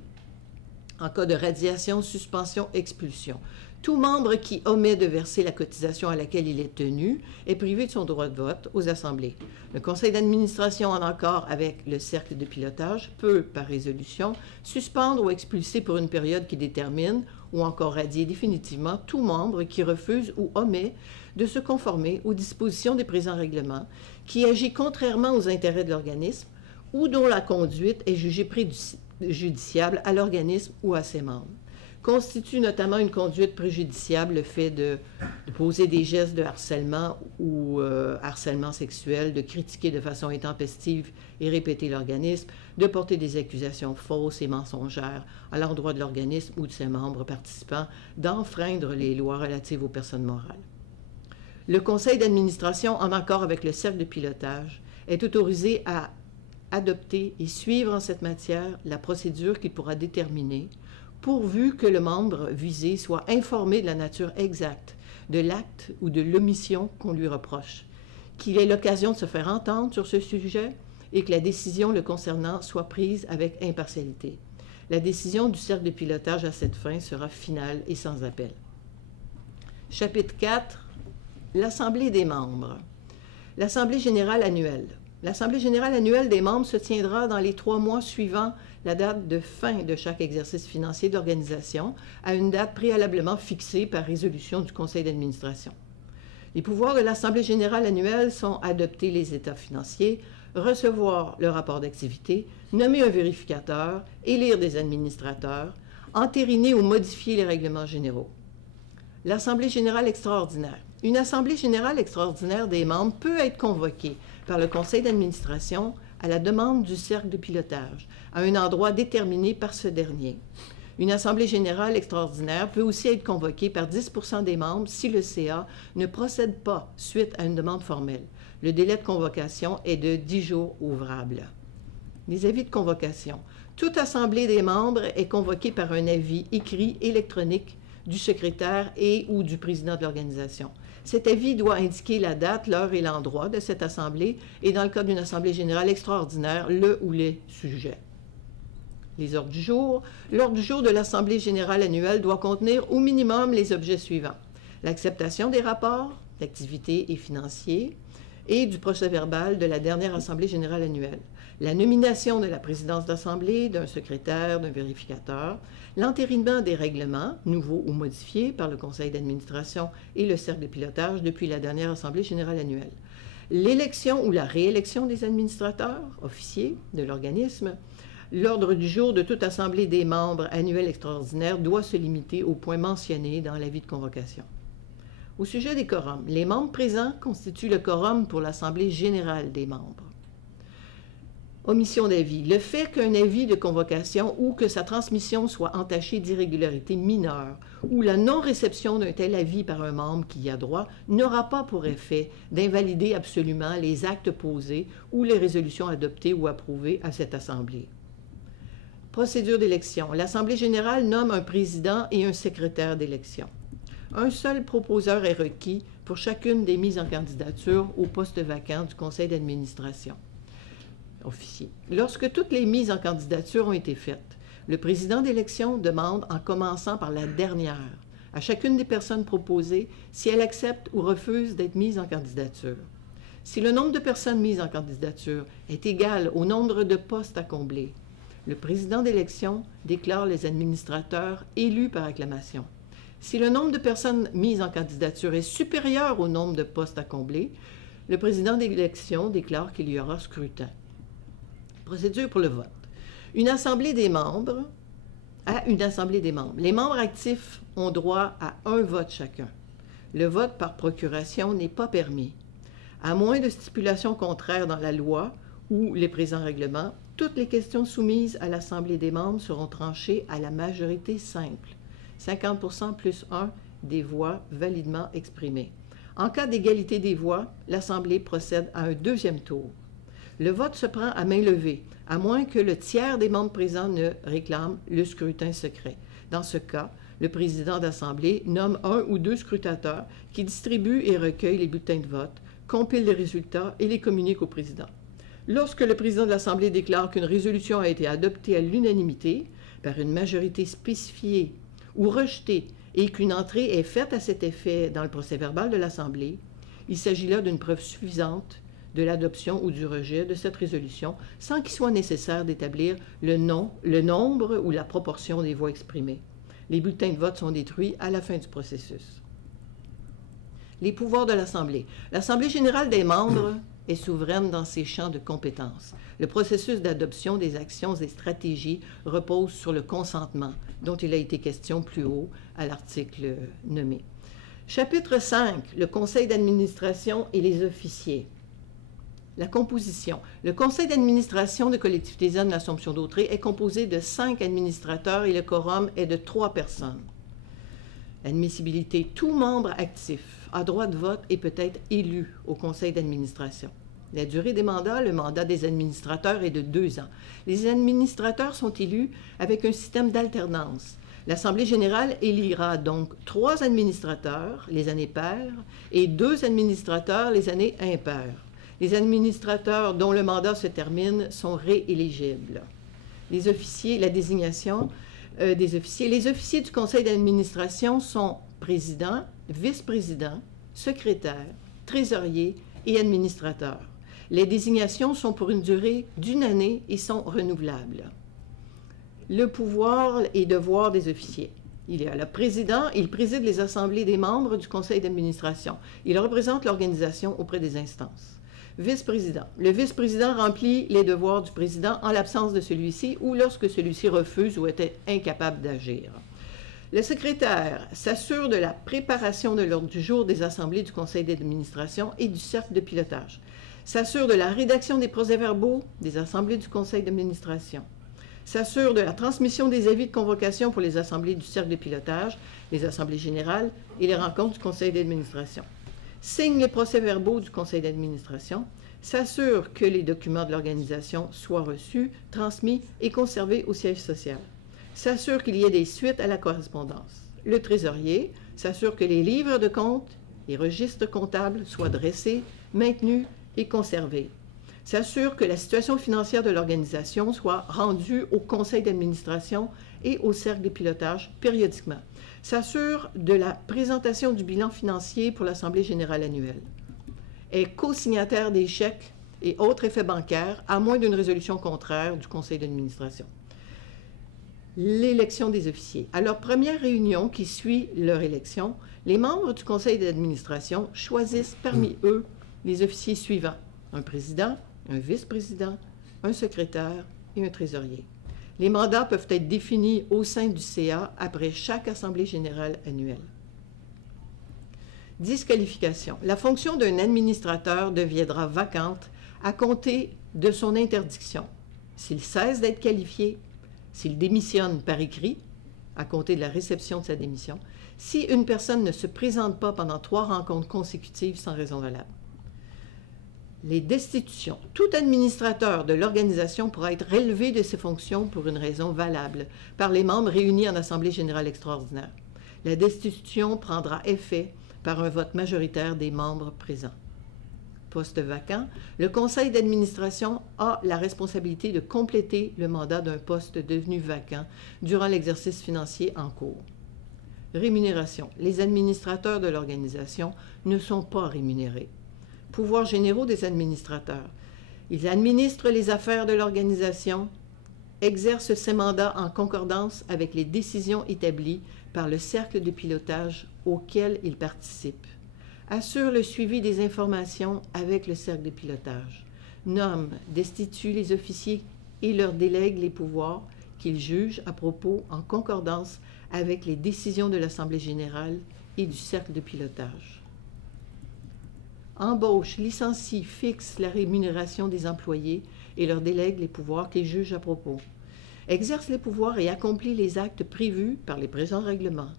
En cas de radiation, suspension, expulsion, tout membre qui omet de verser la cotisation à laquelle il est tenu est privé de son droit de vote aux assemblées. Le conseil d'administration, en accord avec le cercle de pilotage, peut, par résolution, suspendre ou expulser pour une période qui détermine, ou encore radier définitivement, tout membre qui refuse ou omet de se conformer aux dispositions des présents règlements, qui agit contrairement aux intérêts de l'organisme ou dont la conduite est jugée préjudiciable à l'organisme ou à ses membres. Constitue notamment une conduite préjudiciable le fait de poser des gestes de harcèlement ou harcèlement sexuel, de critiquer de façon intempestive et répéter l'organisme, de porter des accusations fausses et mensongères à l'endroit de l'organisme ou de ses membres participants, d'enfreindre les lois relatives aux personnes morales. Le conseil d'administration, en accord avec le cercle de pilotage, est autorisé à adopter et suivre en cette matière la procédure qu'il pourra déterminer, pourvu que le membre visé soit informé de la nature exacte de l'acte ou de l'omission qu'on lui reproche, qu'il ait l'occasion de se faire entendre sur ce sujet et que la décision le concernant soit prise avec impartialité. La décision du cercle de pilotage à cette fin sera finale et sans appel. Chapitre 4. L'Assemblée des membres. L'Assemblée générale annuelle. L'Assemblée générale annuelle des membres se tiendra dans les 3 mois suivant la date de fin de chaque exercice financier d'organisation à une date préalablement fixée par résolution du conseil d'administration. Les pouvoirs de l'Assemblée générale annuelle sont adopter les états financiers, recevoir le rapport d'activité, nommer un vérificateur, élire des administrateurs, entériner ou modifier les règlements généraux. L'Assemblée générale extraordinaire. Une Assemblée générale extraordinaire des membres peut être convoquée par le conseil d'administration à la demande du cercle de pilotage, à un endroit déterminé par ce dernier. Une Assemblée générale extraordinaire peut aussi être convoquée par 10% des membres si le CA ne procède pas suite à une demande formelle. Le délai de convocation est de 10 jours ouvrables. Les avis de convocation. Toute Assemblée des membres est convoquée par un avis écrit électronique du secrétaire et ou du président de l'organisation. Cet avis doit indiquer la date, l'heure et l'endroit de cette assemblée et, dans le cas d'une assemblée générale extraordinaire, le ou les sujets. Les ordres du jour. L'ordre du jour de l'Assemblée générale annuelle doit contenir au minimum les objets suivants. L'acceptation des rapports d'activité et financiers et du procès-verbal de la dernière Assemblée générale annuelle. La nomination de la présidence d'Assemblée, d'un secrétaire, d'un vérificateur, l'entérinement des règlements, nouveaux ou modifiés par le conseil d'administration et le cercle de pilotage depuis la dernière Assemblée générale annuelle, l'élection ou la réélection des administrateurs, officiers de l'organisme. L'ordre du jour de toute Assemblée des membres annuelle extraordinaire doit se limiter aux points mentionnés dans l'avis de convocation. Au sujet des quorums, les membres présents constituent le quorum pour l'Assemblée générale des membres. Omission d'avis. Le fait qu'un avis de convocation ou que sa transmission soit entachée d'irrégularités mineures ou la non-réception d'un tel avis par un membre qui y a droit n'aura pas pour effet d'invalider absolument les actes posés ou les résolutions adoptées ou approuvées à cette Assemblée. Procédure d'élection. L'Assemblée générale nomme un président et un secrétaire d'élection. Un seul proposeur est requis pour chacune des mises en candidature au poste vacant du conseil d'administration. Officier. Lorsque toutes les mises en candidature ont été faites, le président d'élection demande, en commençant par la dernière, à chacune des personnes proposées si elle accepte ou refuse d'être mise en candidature. Si le nombre de personnes mises en candidature est égal au nombre de postes à combler, le président d'élection déclare les administrateurs élus par acclamation. Si le nombre de personnes mises en candidature est supérieur au nombre de postes à combler, le président d'élection déclare qu'il y aura scrutin. Procédure pour le vote. Une assemblée des membres. Les membres actifs ont droit à un vote chacun. Le vote par procuration n'est pas permis. À moins de stipulations contraires dans la loi ou les présents règlements, toutes les questions soumises à l'Assemblée des membres seront tranchées à la majorité simple, 50% plus 1 des voix validement exprimées. En cas d'égalité des voix, l'Assemblée procède à un deuxième tour. Le vote se prend à main levée, à moins que le tiers des membres présents ne réclame le scrutin secret. Dans ce cas, le président d'Assemblée nomme un ou deux scrutateurs qui distribuent et recueillent les bulletins de vote, compilent les résultats et les communiquent au président. Lorsque le président de l'Assemblée déclare qu'une résolution a été adoptée à l'unanimité par une majorité spécifiée ou rejetée et qu'une entrée est faite à cet effet dans le procès-verbal de l'Assemblée, il s'agit là d'une preuve suffisante de l'adoption ou du rejet de cette résolution sans qu'il soit nécessaire d'établir le nombre ou la proportion des voix exprimées. Les bulletins de vote sont détruits à la fin du processus. Les pouvoirs de l'Assemblée. L'Assemblée générale des membres est souveraine dans ses champs de compétences. Le processus d'adoption des actions et stratégies repose sur le consentement, dont il a été question plus haut à l'article nommé. Chapitre 5, le conseil d'administration et les officiers. La composition. Le conseil d'administration de Collectivité zen de l'Assomption-Dautrey est composé de 5 administrateurs et le quorum est de 3 personnes. Admissibilité. Tout membre actif a droit de vote et peut être élu au conseil d'administration. La durée des mandats, le mandat des administrateurs est de 2 ans. Les administrateurs sont élus avec un système d'alternance. L'Assemblée générale élira donc 3 administrateurs les années paires et 2 administrateurs les années impaires. Les administrateurs dont le mandat se termine sont rééligibles. Les officiers, la désignation des officiers. Les officiers du conseil d'administration sont président, vice-président, secrétaire, trésorier et administrateur. Les désignations sont pour une durée d'1 année et sont renouvelables. Le pouvoir et devoir des officiers. Il y a le président, il préside les assemblées des membres du conseil d'administration. Il représente l'organisation auprès des instances. Vice-président. Le vice-président remplit les devoirs du président en l'absence de celui-ci ou lorsque celui-ci refuse ou était incapable d'agir. Le secrétaire s'assure de la préparation de l'ordre du jour des assemblées du conseil d'administration et du cercle de pilotage. S'assure de la rédaction des procès-verbaux des assemblées du conseil d'administration. S'assure de la transmission des avis de convocation pour les assemblées du cercle de pilotage, les assemblées générales et les rencontres du conseil d'administration. Signe les procès-verbaux du conseil d'administration, s'assure que les documents de l'organisation soient reçus, transmis et conservés au siège social. S'assure qu'il y ait des suites à la correspondance. Le trésorier s'assure que les livres de compte, les registres comptables soient dressés, maintenus et conservés. S'assure que la situation financière de l'organisation soit rendue au conseil d'administration et au cercle de pilotage périodiquement. S'assure de la présentation du bilan financier pour l'Assemblée générale annuelle. Est co-signataire des chèques et autres effets bancaires, à moins d'une résolution contraire du conseil d'administration. L'élection des officiers. À leur première réunion qui suit leur élection, les membres du conseil d'administration choisissent parmi eux les officiers suivants: un président, un vice-président, un secrétaire et un trésorier. Les mandats peuvent être définis au sein du CA après chaque assemblée générale annuelle. Disqualification. La fonction d'un administrateur deviendra vacante à compter de son interdiction. S'il cesse d'être qualifié, s'il démissionne par écrit, à compter de la réception de sa démission, si une personne ne se présente pas pendant 3 rencontres consécutives sans raison valable. Les destitutions. Tout administrateur de l'organisation pourra être relevé de ses fonctions pour une raison valable par les membres réunis en Assemblée générale extraordinaire. La destitution prendra effet par un vote majoritaire des membres présents. Poste vacant. Le conseil d'administration a la responsabilité de compléter le mandat d'un poste devenu vacant durant l'exercice financier en cours. Rémunération. Les administrateurs de l'organisation ne sont pas rémunérés. Pouvoirs généraux des administrateurs. Ils administrent les affaires de l'organisation, exercent ces mandats en concordance avec les décisions établies par le cercle de pilotage auquel ils participent, assure le suivi des informations avec le cercle de pilotage, nomme, destitue les officiers et leur délègue les pouvoirs qu'ils jugent à propos en concordance avec les décisions de l'Assemblée générale et du cercle de pilotage. Embauche, licencie, fixe la rémunération des employés et leur délègue les pouvoirs qu'ils jugent à propos. Exerce les pouvoirs et accomplit les actes prévus par les présents règlements.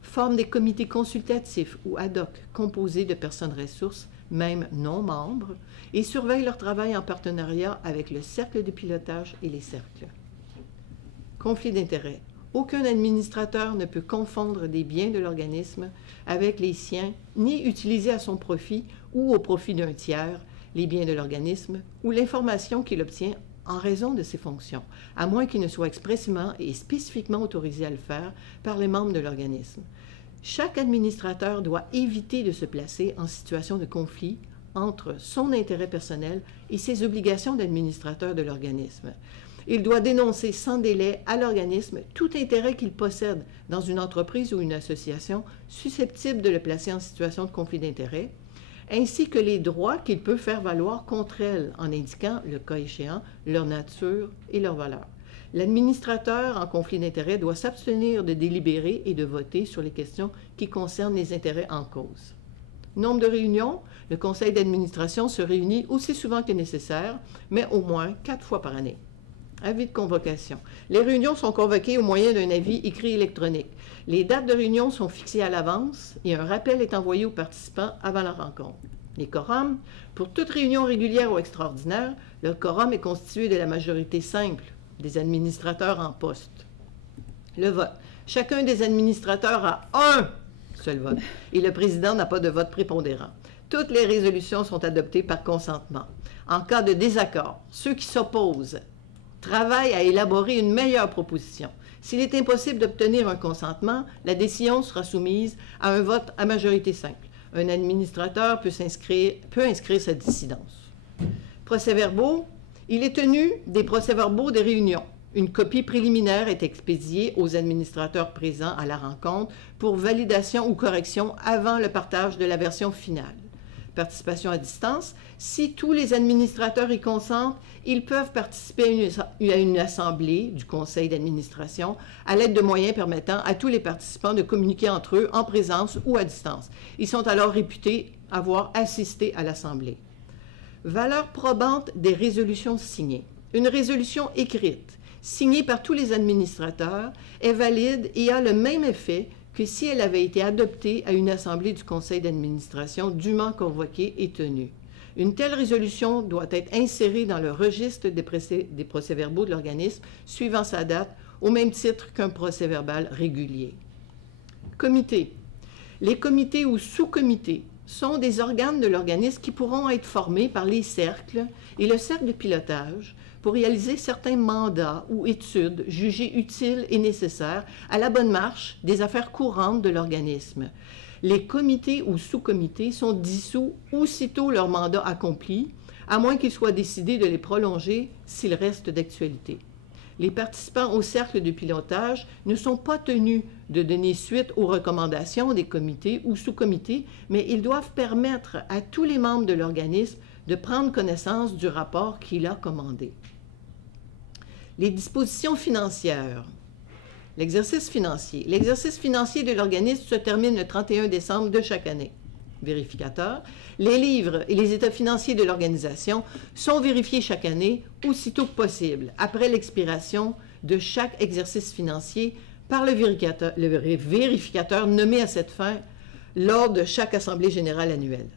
Forme des comités consultatifs ou ad hoc composés de personnes ressources, même non membres, et surveille leur travail en partenariat avec le cercle de pilotage et les cercles. Conflit d'intérêts. Aucun administrateur ne peut confondre des biens de l'organisme avec les siens, ni utiliser à son profit ou au profit d'un tiers les biens de l'organisme ou l'information qu'il obtient en raison de ses fonctions, à moins qu'il ne soit expressément et spécifiquement autorisé à le faire par les membres de l'organisme. Chaque administrateur doit éviter de se placer en situation de conflit entre son intérêt personnel et ses obligations d'administrateur de l'organisme. Il doit dénoncer sans délai à l'organisme tout intérêt qu'il possède dans une entreprise ou une association susceptible de le placer en situation de conflit d'intérêt, ainsi que les droits qu'il peut faire valoir contre elle en indiquant, le cas échéant, leur nature et leur valeur. L'administrateur en conflit d'intérêts doit s'abstenir de délibérer et de voter sur les questions qui concernent les intérêts en cause. Nombre de réunions, le conseil d'administration se réunit aussi souvent que nécessaire, mais au moins 4 fois par année. Avis de convocation. Les réunions sont convoquées au moyen d'un avis écrit électronique. Les dates de réunion sont fixées à l'avance et un rappel est envoyé aux participants avant la rencontre. Les quorums. Pour toute réunion régulière ou extraordinaire, le quorum est constitué de la majorité simple des administrateurs en poste. Le vote. Chacun des administrateurs a un seul vote et le président n'a pas de vote prépondérant. Toutes les résolutions sont adoptées par consentement. En cas de désaccord, ceux qui s'opposent travaillent à élaborer une meilleure proposition. S'il est impossible d'obtenir un consentement, la décision sera soumise à un vote à majorité simple. Un administrateur peut inscrire sa dissidence. Procès-verbaux. Il est tenu des procès-verbaux de réunion. Une copie préliminaire est expédiée aux administrateurs présents à la rencontre pour validation ou correction avant le partage de la version finale. Participation à distance. Si tous les administrateurs y consentent, ils peuvent participer à une assemblée du conseil d'administration à l'aide de moyens permettant à tous les participants de communiquer entre eux en présence ou à distance. Ils sont alors réputés avoir assisté à l'assemblée. Valeur probante des résolutions signées. Une résolution écrite, signée par tous les administrateurs, est valide et a le même effet que si elle avait été adoptée à une assemblée du conseil d'administration dûment convoquée et tenue. Une telle résolution doit être insérée dans le registre des procès-verbaux de l'organisme suivant sa date, au même titre qu'un procès-verbal régulier. Comité. Les comités ou sous-comités sont des organes de l'organisme qui pourront être formés par les cercles et le cercle de pilotage pour réaliser certains mandats ou études jugées utiles et nécessaires à la bonne marche des affaires courantes de l'organisme. Les comités ou sous-comités sont dissous aussitôt leur mandat accompli, à moins qu'il soit décidé de les prolonger s'ils restent d'actualité. Les participants au cercle de pilotage ne sont pas tenus de donner suite aux recommandations des comités ou sous-comités, mais ils doivent permettre à tous les membres de l'organisme de prendre connaissance du rapport qu'il a commandé. Les dispositions financières. L'exercice financier. L'exercice financier de l'organisme se termine le 31 décembre de chaque année. Vérificateur. Les livres et les états financiers de l'organisation sont vérifiés chaque année aussitôt que possible, après l'expiration de chaque exercice financier par le vérificateur nommé à cette fin lors de chaque assemblée générale annuelle.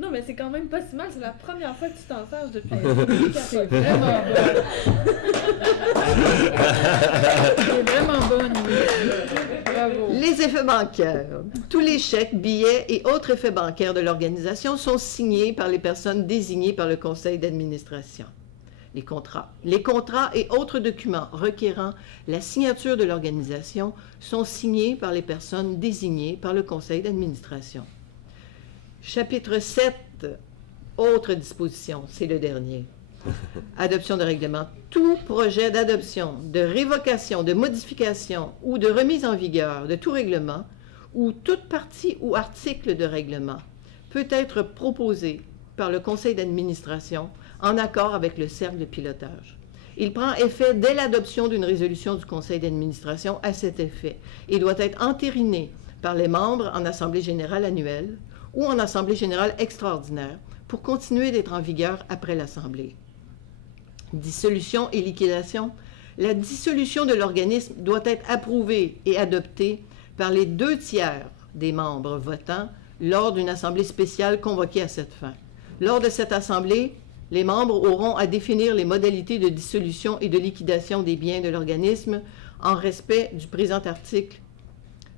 Non, mais c'est quand même pas si mal. C'est la première fois que tu t'en sers depuis. C'est vraiment bon. C'est vraiment bonne. Bravo. Les effets bancaires. Tous les chèques, billets et autres effets bancaires de l'organisation sont signés par les personnes désignées par le conseil d'administration. Les contrats. Les contrats et autres documents requérant la signature de l'organisation sont signés par les personnes désignées par le conseil d'administration. Chapitre 7, autres dispositions, c'est le dernier. Adoption de règlement. Tout projet d'adoption, de révocation, de modification ou de remise en vigueur de tout règlement ou toute partie ou article de règlement peut être proposé par le conseil d'administration en accord avec le cercle de pilotage. Il prend effet dès l'adoption d'une résolution du conseil d'administration à cet effet et doit être entériné par les membres en assemblée générale annuelle ou en assemblée générale extraordinaire pour continuer d'être en vigueur après l'assemblée. Dissolution et liquidation. La dissolution de l'organisme doit être approuvée et adoptée par les 2/3 des membres votants lors d'une assemblée spéciale convoquée à cette fin. Lors de cette assemblée, les membres auront à définir les modalités de dissolution et de liquidation des biens de l'organisme en respect du présent article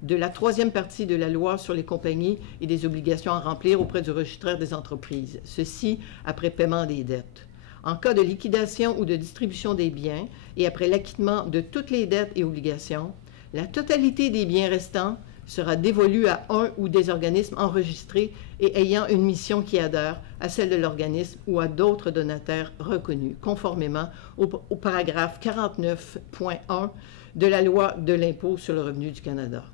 de la 3e partie de la loi sur les compagnies et des obligations à remplir auprès du registraire des entreprises, ceci après paiement des dettes. En cas de liquidation ou de distribution des biens et après l'acquittement de toutes les dettes et obligations, la totalité des biens restants sera dévolue à un ou des organismes enregistrés et ayant une mission qui adhère à celle de l'organisme ou à d'autres donataires reconnus, conformément au paragraphe 49.1 de la loi de l'impôt sur le revenu du Canada.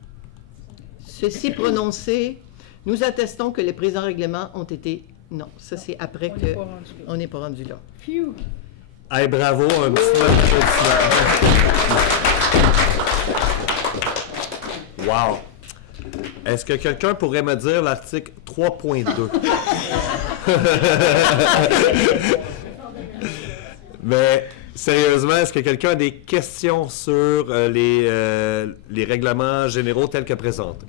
Ceci prononcé, nous attestons que les présents règlements ont été... Non, ça c'est après que... On n'est pas rendu là. Phew. Hey, bravo, un petit peu. Wow! Est-ce que quelqu'un pourrait me dire l'article 3.2? Mais sérieusement, est-ce que quelqu'un a des questions sur les règlements généraux tels que présentés?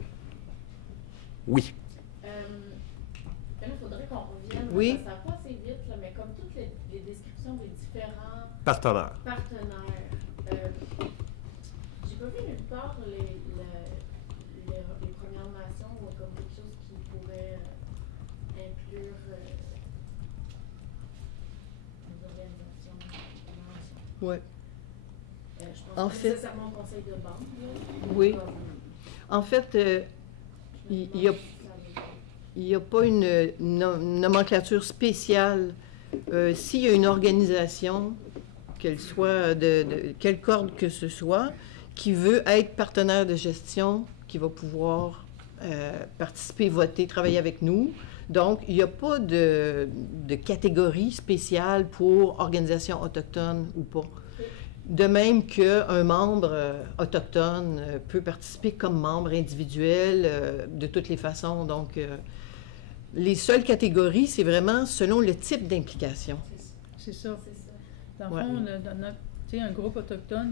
Oui. Là, il faudrait qu'on revienne. Oui. Ça passe assez vite, là, mais comme toutes les descriptions des différents Partenaires. J'ai pas vu nulle part les Premières Nations ou comme quelque chose qui pourrait inclure les organisations. Oui. Je pense En pas fait, nécessairement au conseil de banque. Là, oui. comme, En fait, il n'y a pas une nomenclature spéciale. S'il y a une organisation, qu'elle soit de quelle corde que ce soit, qui veut être partenaire de gestion, qui va pouvoir participer, voter, travailler avec nous. Donc, il n'y a pas de catégorie spéciale pour organisation autochtone ou pas. De même qu'un membre autochtone peut participer comme membre individuel de toutes les façons. Donc, les seules catégories, c'est vraiment selon le type d'implication. C'est ça. c'est ça. Dans le Ouais. fond, un groupe autochtone,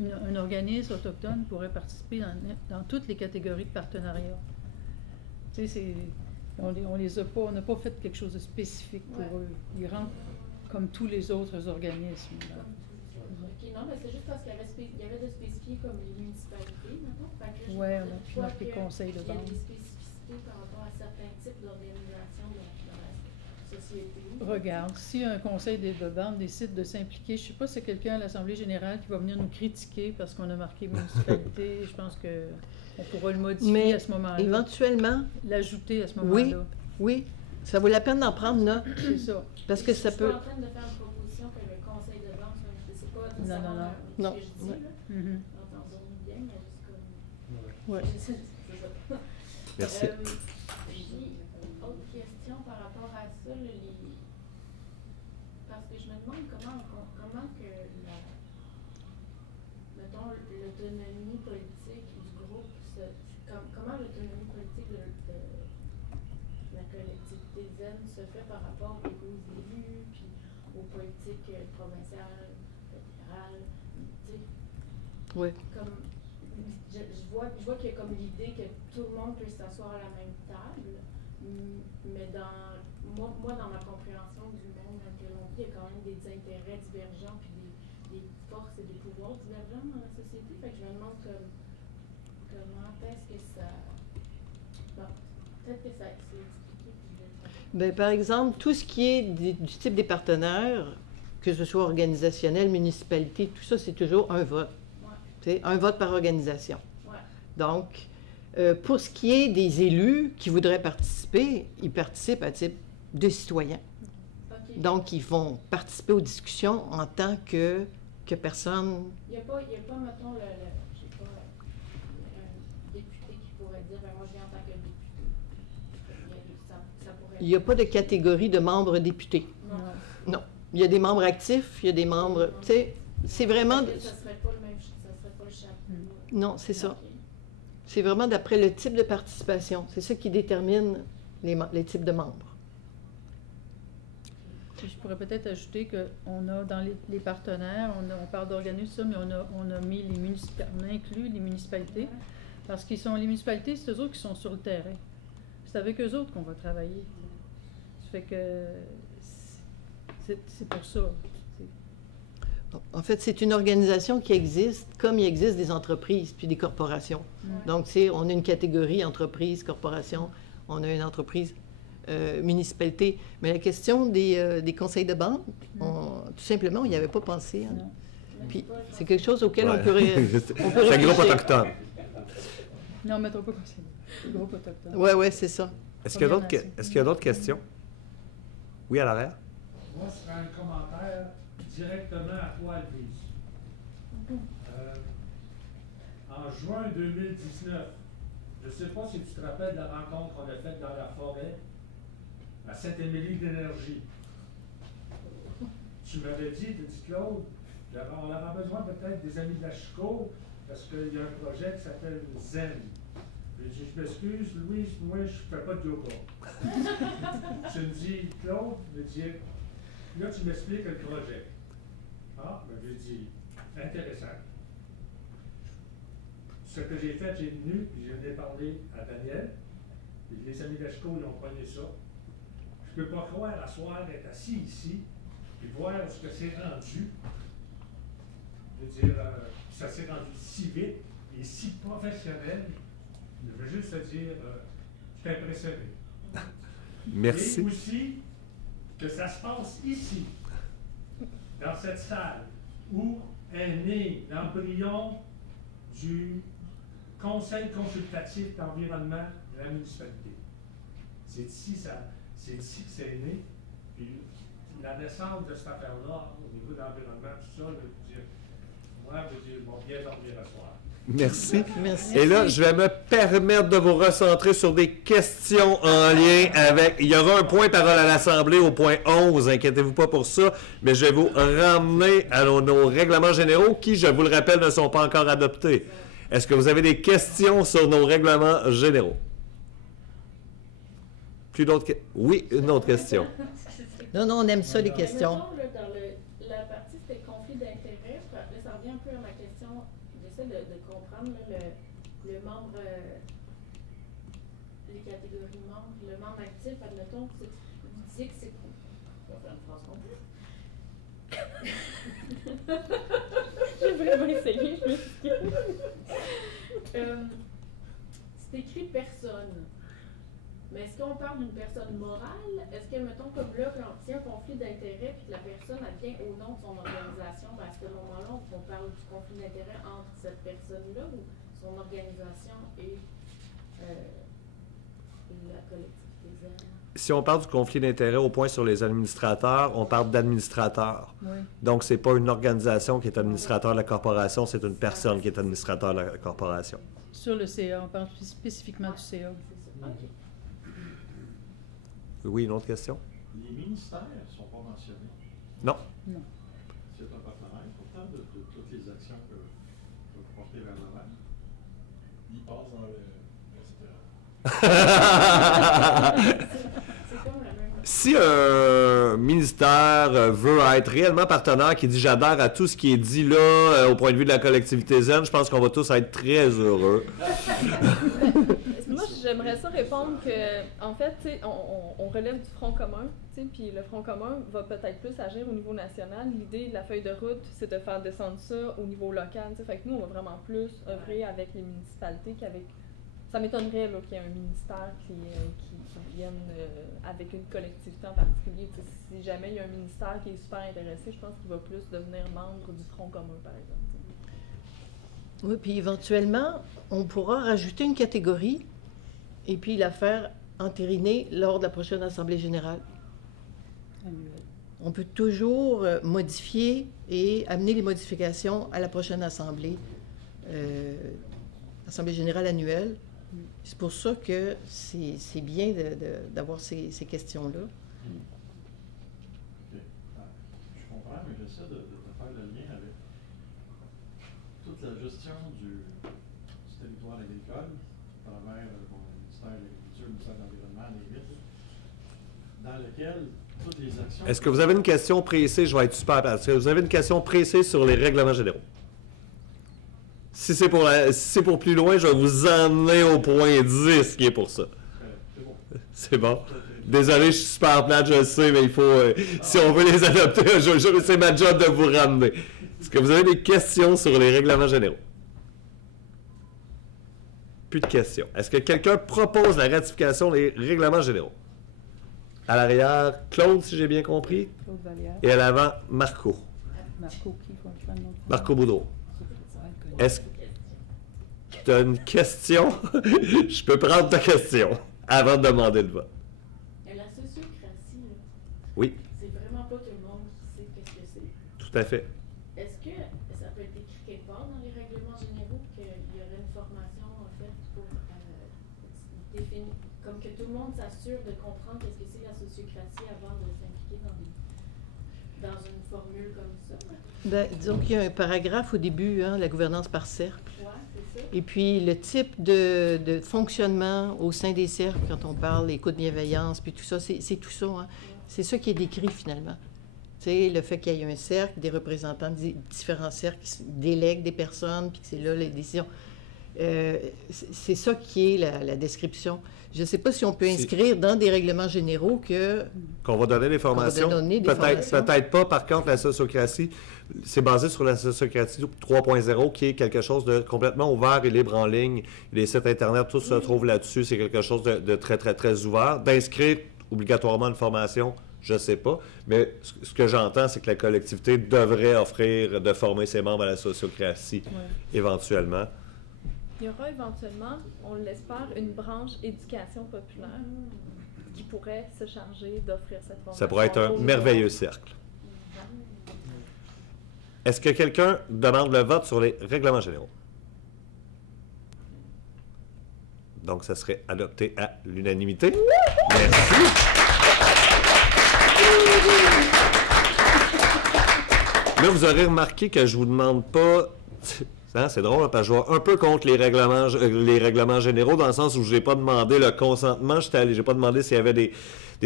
un organisme autochtone pourrait participer dans toutes les catégories de partenariat. On les a pas, on n'a pas fait quelque chose de spécifique pour eux. Ils rentrent comme tous les autres organismes. Là. OK, non, mais c'est juste parce qu'il y avait de spécifier comme les municipalités, maintenant. Oui, on a pu marquer conseil de Il y a banque. des spécificités par rapport à certains types d'organisations dans la société. Regarde, si un conseil de banque décide de s'impliquer, je ne sais pas si c'est quelqu'un à l'Assemblée générale qui va venir nous critiquer parce qu'on a marqué municipalité. Je pense qu'on pourra le modifier Mais à ce moment-là. éventuellement, L'ajouter à ce oui, moment-là. oui, ça vaut la peine d'en prendre note. C'est ça. Parce que ça Je peut... suis pas en train de faire une proposition que le conseil de banque, c'est pas Non, nécessairement non, non. ce que je dis, Ouais. là. Mhm. Entendons bien, mais juste comme... Ouais. C'est ça. Merci. Puis, autre question par rapport à ça, parce que je me demande comment que mettons, l'autonomie politique du groupe, comment l'autonomie politique de la collectivité zen se fait par rapport aux élus, puis aux politiques provinciales, fédérales, tu sais. Oui. Comme, je vois qu'il y a comme l'idée que tout le monde peut s'asseoir à la même table, mais moi, dans ma compréhension du monde dans lequel on vit, il y a quand même des intérêts divergents puis des forces et des pouvoirs divergents dans la société. Fait que je me demande comment est-ce que ça... Bon, peut-être que ça c'est expliqué. Bien, par exemple, tout ce qui est du type des partenaires, que ce soit organisationnel, municipalité, tout ça, c'est toujours un vote. Ouais. Un vote par organisation. Ouais. Donc, pour ce qui est des élus qui voudraient participer, ils participent à titre de citoyens. OK. Donc, ils vont participer aux discussions en tant que personne. Il n'y a pas, mettons, je sais pas, un député qui pourrait dire, ben moi je viens en tant que député. Ça ça pourrait... Il n'y a pas de catégorie de membres députés. Non. Non. Il y a des membres actifs, il y a des membres... Tu sais, c'est vraiment... Ça serait pas le même, ça serait pas le chapeau. Non, c'est ça. Ok. C'est vraiment d'après le type de participation. C'est ça qui détermine les types de membres. Puis je pourrais peut-être ajouter qu'on a dans les partenaires, on parle d'organismes, mais on a mis on a inclus les municipalités, parce qu'ils sont les municipalités, c'est eux autres qui sont sur le terrain. C'est avec eux autres qu'on va travailler. Ça fait que c'est pour ça. En fait, c'est une organisation qui existe comme il existe des entreprises puis des corporations. Donc, on a une catégorie entreprise, corporation, on a une entreprise municipalité. Mais la question des conseils de banque, tout simplement, on n'y avait pas pensé. Hein. Puis, c'est quelque chose auquel on peut réfléchir. C'est un groupe autochtone. Non, on ne mettra pas conseil. Groupe autochtone. Oui, c'est ça. Est-ce qu'il y a d'autres questions? Oui, à l'arrière? Moi, ce sera un commentaire directement à toi, Louise. En juin 2019, je ne sais pas si tu te rappelles de la rencontre qu'on a faite dans la forêt à Saint-Émilie d'Énergie. Tu m'avais dit, Claude, on aura besoin peut-être des amis de la Chico parce qu'il y a un projet qui s'appelle Zen. J'ai dit, je m'excuse, Louise, moi, je ne fais pas de yoga. Tu me dis, Claude, me dit, là, tu m'expliques le projet. Ah, ben, j'ai dit, intéressant. Ce que j'ai fait, j'ai venu, puis j'en ai parlé à Daniel, puis les amis de la Chico, ils ont pogné ça. Je ne peux pas croire à soir être assis ici, puis voir ce que c'est rendu. Je veux dire, ça s'est rendu si vite et si professionnel. Je veux juste te dire, je suis impressionné. Merci. Et aussi, que ça se passe ici, dans cette salle, où est né l'embryon du Conseil consultatif d'environnement de la municipalité. C'est ici que c'est né. Puis la naissance de cette affaire-là, au niveau de l'environnement, tout ça, je veux dire, moi, je vais bien dormir à soir. Merci. Merci. Et là, je vais me permettre de vous recentrer sur des questions en lien avec... Il y aura un point parole à l'Assemblée au point 11, inquiétez-vous pas pour ça, mais je vais vous ramener à nos règlements généraux qui, je vous le rappelle, ne sont pas encore adoptés. Est-ce que vous avez des questions sur nos règlements généraux? Plus d'autres questions? Oui, une autre question. Non, on aime ça, les questions. Mettons, là, dans la partie, c'était conflit d'intérêts. Là, ça revient un peu à ma question. J'essaie de comprendre là, le membre, les catégories membres, le membre actif, admettons, vous disiez que c'est... On va faire une phrase complète. J'ai vraiment essayé, je m'excuse. C'est écrit personne. Mais est-ce qu'on parle d'une personne morale? Est-ce que, mettons, comme là, quand il y a un conflit d'intérêt puis que la personne elle vient au nom de son organisation, ben à ce moment-là, on parle du conflit d'intérêt entre cette personne-là ou son organisation et la collectivité zen? Si on parle du conflit d'intérêts au point sur les administrateurs, on parle d'administrateurs. Oui. Donc, ce n'est pas une organisation qui est administrateur de la corporation, c'est une personne qui est administrateur de la corporation. Sur le CA, on parle spécifiquement du CA. C'est ça. OK. Oui, une autre question? Les ministères ne sont pas mentionnés. Non. Non. C'est un partenaire, pourtant, de toutes les actions que vous portez vers l'avant. Ils passent dans le... C'est comme la même... Si un ministère veut être réellement partenaire, qui dit j'adhère à tout ce qui est dit là, au point de vue de la collectivité zen, je pense qu'on va tous être très heureux. Moi, j'aimerais ça répondre que, en fait, tu sais, on relève du Front commun, tu sais, puis le Front commun va peut-être plus agir au niveau national. L'idée de la feuille de route, c'est de faire descendre ça au niveau local, tu sais. Fait que nous, on va vraiment plus œuvrer avec les municipalités qu'avec... Ça m'étonnerait là, qu'il y ait un ministère qui vienne avec une collectivité en particulier. Tu sais, si jamais il y a un ministère qui est super intéressé, je pense qu'il va plus devenir membre du Front commun, par exemple. Tu sais. Oui, puis éventuellement, on pourra rajouter une catégorie et puis la faire entériner lors de la prochaine Assemblée générale. On peut toujours modifier et amener les modifications à la prochaine Assemblée, Assemblée générale annuelle, C'est pour ça que c'est bien d'avoir ces questions-là. OK. Je comprends, mais j'essaie de faire le lien avec toute la gestion du territoire agricole à travers le ministère de l'Agriculture, le ministère de l'Environnement, dans lequel toutes les actions... Est-ce que vous avez une question précise? Je vais être super patient. Est-ce que vous avez une question précise sur les règlements généraux? Si c'est pour plus loin, je vais vous emmener au point 10 qui est pour ça. C'est bon. C'est bon? Désolé, je suis super plate, je le sais, mais il faut... si on veut les adopter, c'est ma job de vous ramener. Est-ce que vous avez des questions sur les règlements généraux? Plus de questions. Est-ce que quelqu'un propose la ratification des règlements généraux? À l'arrière, Claude, si j'ai bien compris. Claude Vallière. Et à l'avant, Marco. Marco qui? Marco Boudreau. Est-ce que tu as une question? Je peux prendre ta question avant de demander le vote. La sociocratie, là, Oui, c'est vraiment pas tout le monde qui sait qu'est-ce que c'est. tout à fait. Est-ce que ça peut être écrit quelque part dans les règlements généraux qu'il y aurait une formation en fait pour définir, comme que tout le monde s'assure de comprendre qu'est-ce que c'est la sociocratie avant de s'impliquer dans une formule comme ça? Ben, disons qu'il y a un paragraphe au début, hein, la gouvernance par cercle. Ouais, c'est ça. Et puis le type de fonctionnement au sein des cercles, quand on parle écoute bienveillance, puis tout ça, c'est tout ça. Hein. C'est ça qui est décrit finalement. Tu sais, le fait qu'il y ait un cercle, des représentants de différents cercles qui délèguent des personnes, puis que c'est là les décisions. C'est ça qui est la description. Je ne sais pas si on peut inscrire dans des règlements généraux qu'on va donner des formations. Peut-être pas. Par contre, la sociocratie, c'est basé sur la sociocratie 3.0, qui est quelque chose de complètement ouvert et libre en ligne. Les sites Internet, tout se trouve là-dessus. C'est quelque chose de très, très, très ouvert. D'inscrire obligatoirement une formation, je ne sais pas. Mais ce que j'entends, c'est que la collectivité devrait offrir de former ses membres à la sociocratie, éventuellement. Il y aura éventuellement, on l'espère, une branche éducation populaire qui pourrait se charger d'offrir cette formation. Ça pourrait être un merveilleux cercle. Est-ce que quelqu'un demande le vote sur les règlements généraux? Donc, ça serait adopté à l'unanimité. Merci. Là, vous aurez remarqué que je ne vous demande pas... Hein, c'est drôle, parce que je vais un peu contre les règlements généraux, dans le sens où je n'ai pas demandé le consentement. Je n'ai pas demandé s'il y avait des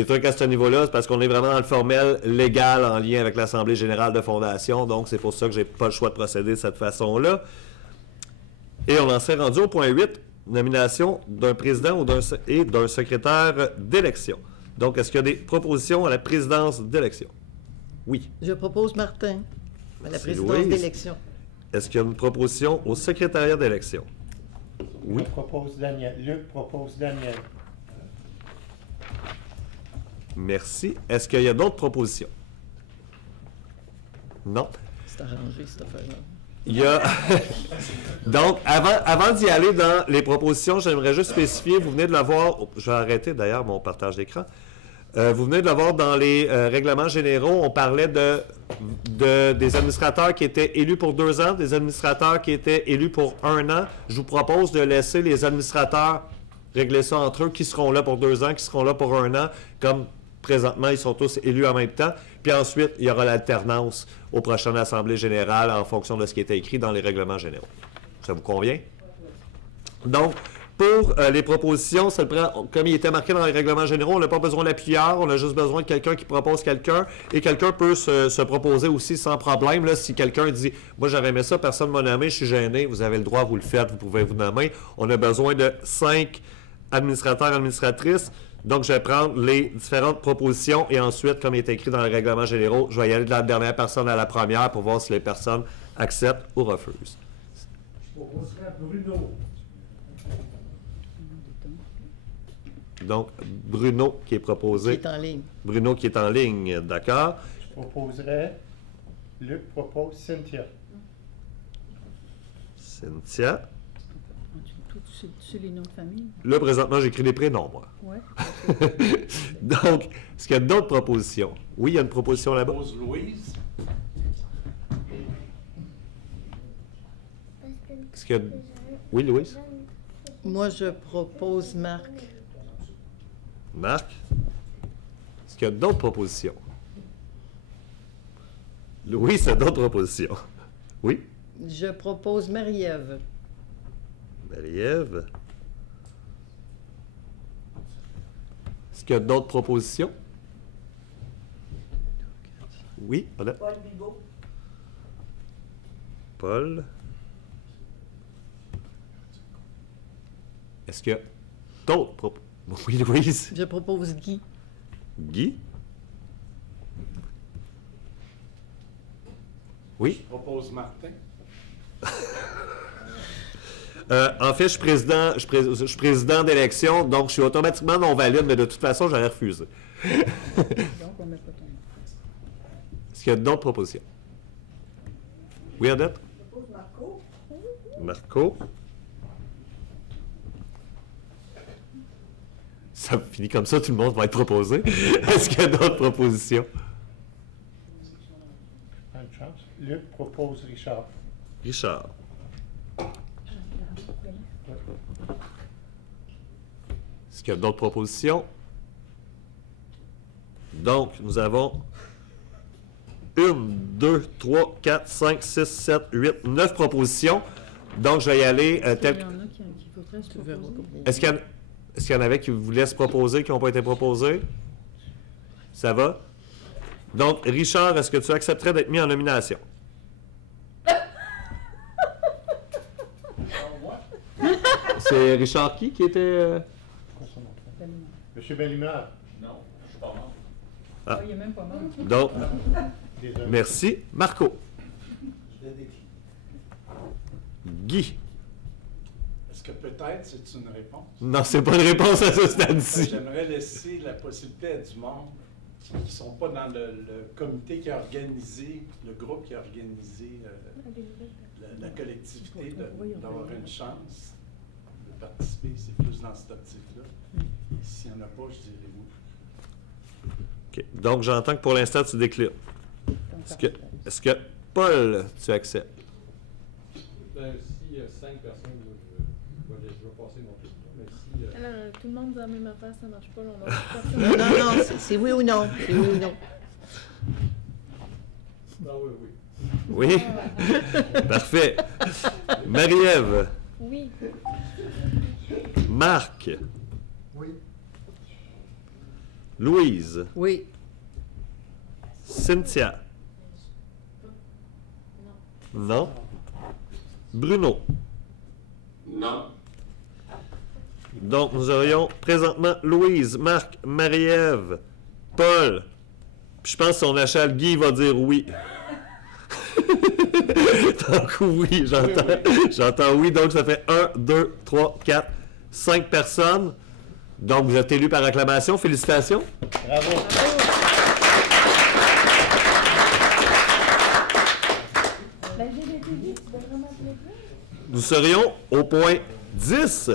trucs à ce niveau-là. C'est parce qu'on est vraiment dans le formel légal en lien avec l'Assemblée générale de fondation. Donc, c'est pour ça que je n'ai pas le choix de procéder de cette façon-là. Et on en s'est rendu au point 8, nomination d'un président et d'un secrétaire d'élection. Donc, est-ce qu'il y a des propositions à la présidence d'élection? Oui. Je propose Martin à la présidence d'élection. Est-ce qu'il y a une proposition au secrétariat d'élection? Oui. Je propose Daniel. Luc propose Daniel. Merci. Est-ce qu'il y a d'autres propositions? Non. C'est arrangé, cette affaire-là. Il y a... Donc, avant d'y aller dans les propositions, j'aimerais juste spécifier, vous venez de l'avoir... Je vais arrêter d'ailleurs mon partage d'écran. Vous venez de le voir dans les règlements généraux, on parlait des administrateurs qui étaient élus pour 2 ans, des administrateurs qui étaient élus pour 1 an. Je vous propose de laisser les administrateurs régler ça entre eux, qui seront là pour 2 ans, qui seront là pour 1 an, comme présentement, ils sont tous élus en même temps. Puis ensuite, il y aura l'alternance aux prochaines assemblées générales en fonction de ce qui était écrit dans les règlements généraux. Ça vous convient? Donc, pour les propositions, comme il était marqué dans les règlements généraux, on n'a pas besoin d'appuyeur, on a juste besoin de quelqu'un qui propose quelqu'un. Et quelqu'un peut se proposer aussi sans problème. Là, si quelqu'un dit « Moi, j'aurais aimé ça, personne ne m'a nommé, je suis gêné », vous avez le droit, vous le faites, vous pouvez vous nommer. On a besoin de 5 administrateurs, administratrices. Donc, je vais prendre les différentes propositions et ensuite, comme il est écrit dans les règlements généraux, je vais y aller de la dernière personne à la première pour voir si les personnes acceptent ou refusent. Je proposerais Bruno. Donc, Bruno qui est proposé. Qui est en ligne. Bruno qui est en ligne, d'accord. Je proposerais, Luc propose Cynthia. Cynthia. C'est les noms de famille. Là, présentement, j'écris des prénoms, moi. Oui. Donc, est-ce qu'il y a d'autres propositions? Oui, il y a une proposition là-bas. Je propose Louise. Est-ce qu'il y a... Oui, Louise? Moi, je propose Marc. Marc? Est-ce qu'il y a d'autres propositions? Louis, c'est d'autres propositions. Oui? Je propose Marie-Ève. Marie-Ève? Est-ce qu'il y a d'autres propositions? Oui, Paul Bibeau. Paul? Est-ce qu'il y a d'autres propositions? Oui, Louise? Je propose Guy. Guy? Oui? Je propose Martin. En fait, je suis président d'élection, donc je suis automatiquement non valide, mais de toute façon, j'aurais refusé. Donc, on met pas ton nom. Est-ce qu'il y a d'autres propositions? Oui, Odette? Je propose Marco. Marco? Ça finit comme ça, tout le monde va être proposé. Est-ce qu'il y a d'autres propositions? Pas une chance. Luc propose Richard. Richard. Est-ce qu'il y a d'autres propositions? Donc, nous avons 1, 2, 3, 4, 5, 6, 7, 8, 9 propositions. Donc, je vais y aller tel Il y en a qui voudraient se proposer. Est-ce qu'il y en avait qui vous laissent proposer, qui n'ont pas été proposés? Ça va? Donc, Richard, est-ce que tu accepterais d'être mis en nomination? C'est Richard qui était... Monsieur Bellimard. Non, je suis pas mort. Ah. Il n'y a même pas mal. Donc, Désolé. merci. Marco. Je l'ai décliné. Guy. Est-ce que peut-être c'est une réponse? Non, c'est pas une réponse à ce stade-ci. J'aimerais laisser la possibilité à du monde qui ne sont pas dans le comité qui a organisé, le groupe qui a organisé la collectivité, d'avoir une chance de participer. C'est plus dans cette optique-là. S'il n'y en a pas, je dirais oui. OK. Donc, j'entends que pour l'instant, tu déclines. Est-ce que Paul, tu acceptes? Ben, s'il y a 5 personnes, je vais passer mon tour. Mais si, Alors, tout le monde dit la même affaire, ça marche pas. On a Non, non, non, c'est oui ou non. C'est oui ou non. Ah oui, oui. Oui? Parfait. Marie-Ève. Oui. Marc. Oui. Louise. Oui. Cynthia. Non. Bruno. Non. Donc, nous aurions présentement Louise, Marc, Marie-Ève, Paul. Puis je pense que son achal Guy va dire oui. Donc oui, j'entends oui. Donc ça fait 1, 2, 3, 4, 5 personnes. Donc vous êtes élus par acclamation. Félicitations. Bravo. Nous serions au point 10,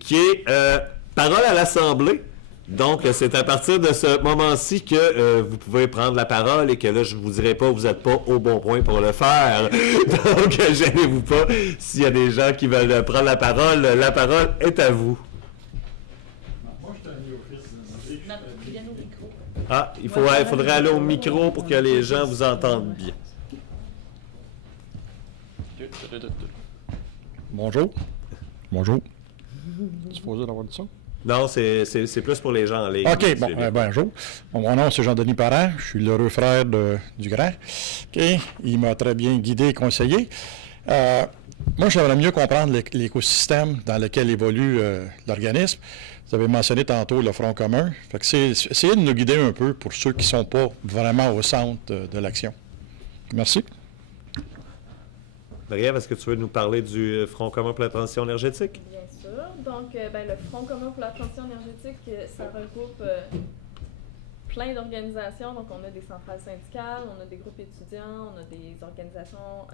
qui est parole à l'Assemblée. Donc, c'est à partir de ce moment-ci que vous pouvez prendre la parole et que là, je ne vous dirai pas, vous n'êtes pas au bon point pour le faire. Donc, gênez-vous pas. S'il y a des gens qui veulent prendre la parole est à vous. Moi, je suis un néophyte. Ah, il faudrait aller au micro pour que les gens vous entendent bien. Bonjour. Bonjour. Tu es supposé d'avoir dit ça? Non, c'est plus pour les gens en ligne. OK, bon, bonjour. Bon, mon nom, c'est Jean-Denis Parent. Je suis l'heureux frère du grand. OK, il m'a très bien guidé et conseillé. Moi, j'aimerais mieux comprendre l'écosystème dans lequel évolue l'organisme. Vous avez mentionné tantôt le Front commun. Fait que essayez de nous guider un peu pour ceux qui ne sont pas vraiment au centre de l'action. Merci. Marie-Ève, est-ce que tu veux nous parler du Front commun pour la transition énergétique? Bien sûr. Donc, le Front commun pour la transition énergétique, ça regroupe plein d'organisations. Donc, on a des centrales syndicales, on a des groupes étudiants, on a des organisations,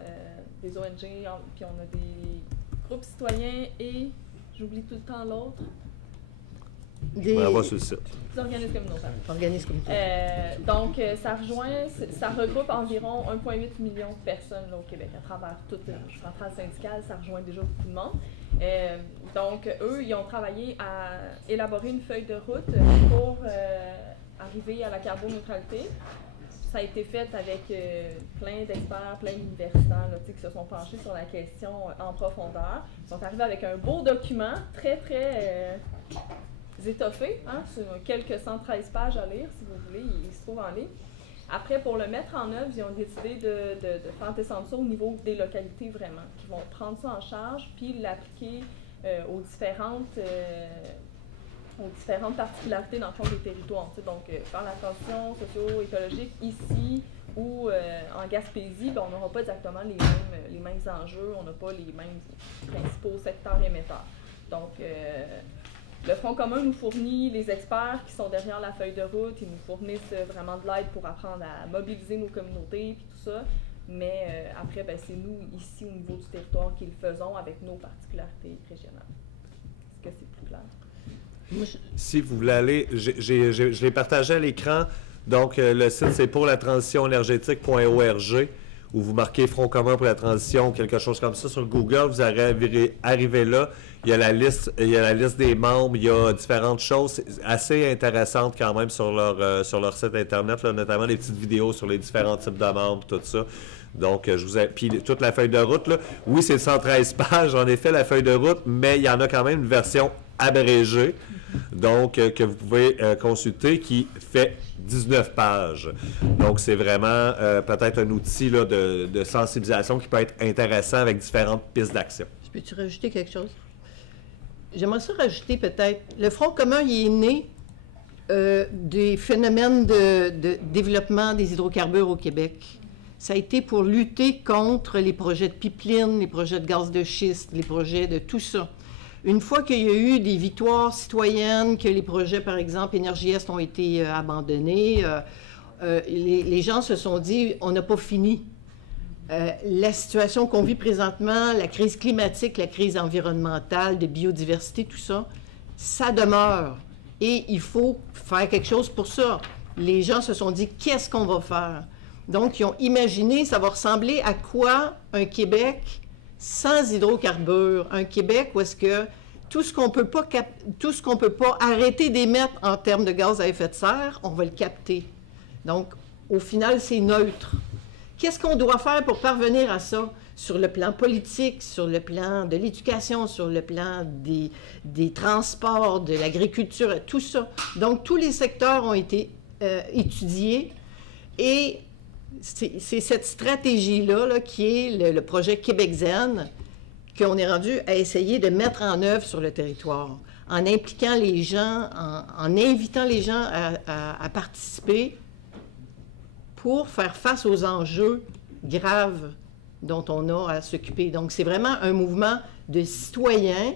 des ONG, puis on a des groupes citoyens et, j'oublie tout le temps l'autre, Des organismes communautaires. Organismes communautaires. Donc, ça regroupe environ 1,8 million de personnes là, au Québec à travers toutes les centrales syndicales. Ça rejoint déjà beaucoup de monde. Donc, eux, ils ont travaillé à élaborer une feuille de route pour arriver à la carboneutralité. Ça a été fait avec plein d'experts, plein d'universitaires là, qui se sont penchés sur la question en profondeur. Ils sont arrivés avec un beau document très, très étoffé, hein, sur quelques 113 pages à lire, si vous voulez, il se trouve en ligne. Après, pour le mettre en œuvre, ils ont décidé de faire descendre ça au niveau des localités vraiment, qui vont prendre ça en charge, puis l'appliquer aux différentes particularités dans le fond des territoires. Donc, faire la transition socio-écologique ici ou en Gaspésie, ben, on n'aura pas exactement les mêmes enjeux, on n'a pas les mêmes principaux secteurs émetteurs. Donc, le Front commun nous fournit les experts qui sont derrière la feuille de route, ils nous fournissent vraiment de l'aide pour apprendre à mobiliser nos communautés et tout ça. Mais après, ben, c'est nous, ici, au niveau du territoire, qui le faisons avec nos particularités régionales. Est-ce que c'est plus clair? Si vous voulez aller, je l'ai partagé à l'écran. Donc, le site, c'est pour la transition énergétique.org, où vous marquez Front commun pour la transition, quelque chose comme ça sur Google, vous arrivez là. Il y a la liste des membres, il y a différentes choses assez intéressantes quand même sur leur site Internet, là, notamment des petites vidéos sur les différents types de membres, tout ça. Donc, puis toute la feuille de route, là, oui, c'est 113 pages, en effet, la feuille de route, mais il y en a quand même une version abrégée, donc que vous pouvez consulter, qui fait 19 pages. Donc, c'est vraiment peut-être un outil là, de sensibilisation qui peut être intéressant avec différentes pistes d'action. Peux-tu rajouter quelque chose? J'aimerais ça rajouter peut-être. Le Front commun, il est né des phénomènes de développement des hydrocarbures au Québec. Ça a été pour lutter contre les projets de pipeline, les projets de gaz de schiste, les projets de tout ça. Une fois qu'il y a eu des victoires citoyennes, que les projets, par exemple, Énergie Est ont été abandonnés, les gens se sont dit, on n'a pas fini. La situation qu'on vit présentement, la crise climatique, la crise environnementale, de biodiversité, tout ça, ça demeure. Et il faut faire quelque chose pour ça. Les gens se sont dit, qu'est-ce qu'on va faire? Donc, ils ont imaginé, ça va ressembler à quoi un Québec sans hydrocarbures? Un Québec où est-ce que tout ce qu'on peut pas arrêter d'émettre en termes de gaz à effet de serre, on va le capter. Donc, au final, c'est neutre. Qu'est-ce qu'on doit faire pour parvenir à ça? Sur le plan politique, sur le plan de l'éducation, sur le plan des transports, de l'agriculture, tout ça. Donc, tous les secteurs ont été étudiés et c'est cette stratégie-là là, qui est le projet Québec Zen qu'on est rendu à essayer de mettre en œuvre sur le territoire, en impliquant les gens, en invitant les gens à participer pour faire face aux enjeux graves dont on a à s'occuper. Donc, c'est vraiment un mouvement de citoyens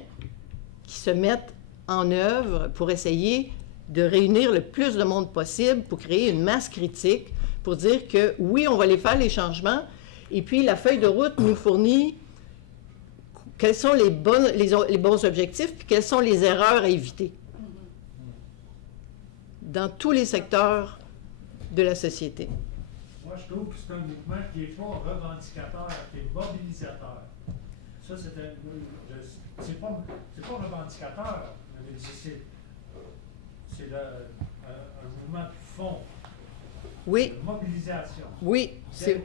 qui se mettent en œuvre pour essayer de réunir le plus de monde possible pour créer une masse critique, pour dire que, oui, on va les faire, les changements, et puis la feuille de route nous fournit quels sont les bons objectifs, puis quelles sont les erreurs à éviter dans tous les secteurs de la société. Moi, je trouve que c'est un mouvement qui n'est pas revendicateur, qui est mobilisateur. Ça, c'est pas revendicateur, c'est un mouvement de fond. Oui. De mobilisation. Oui. Je trouve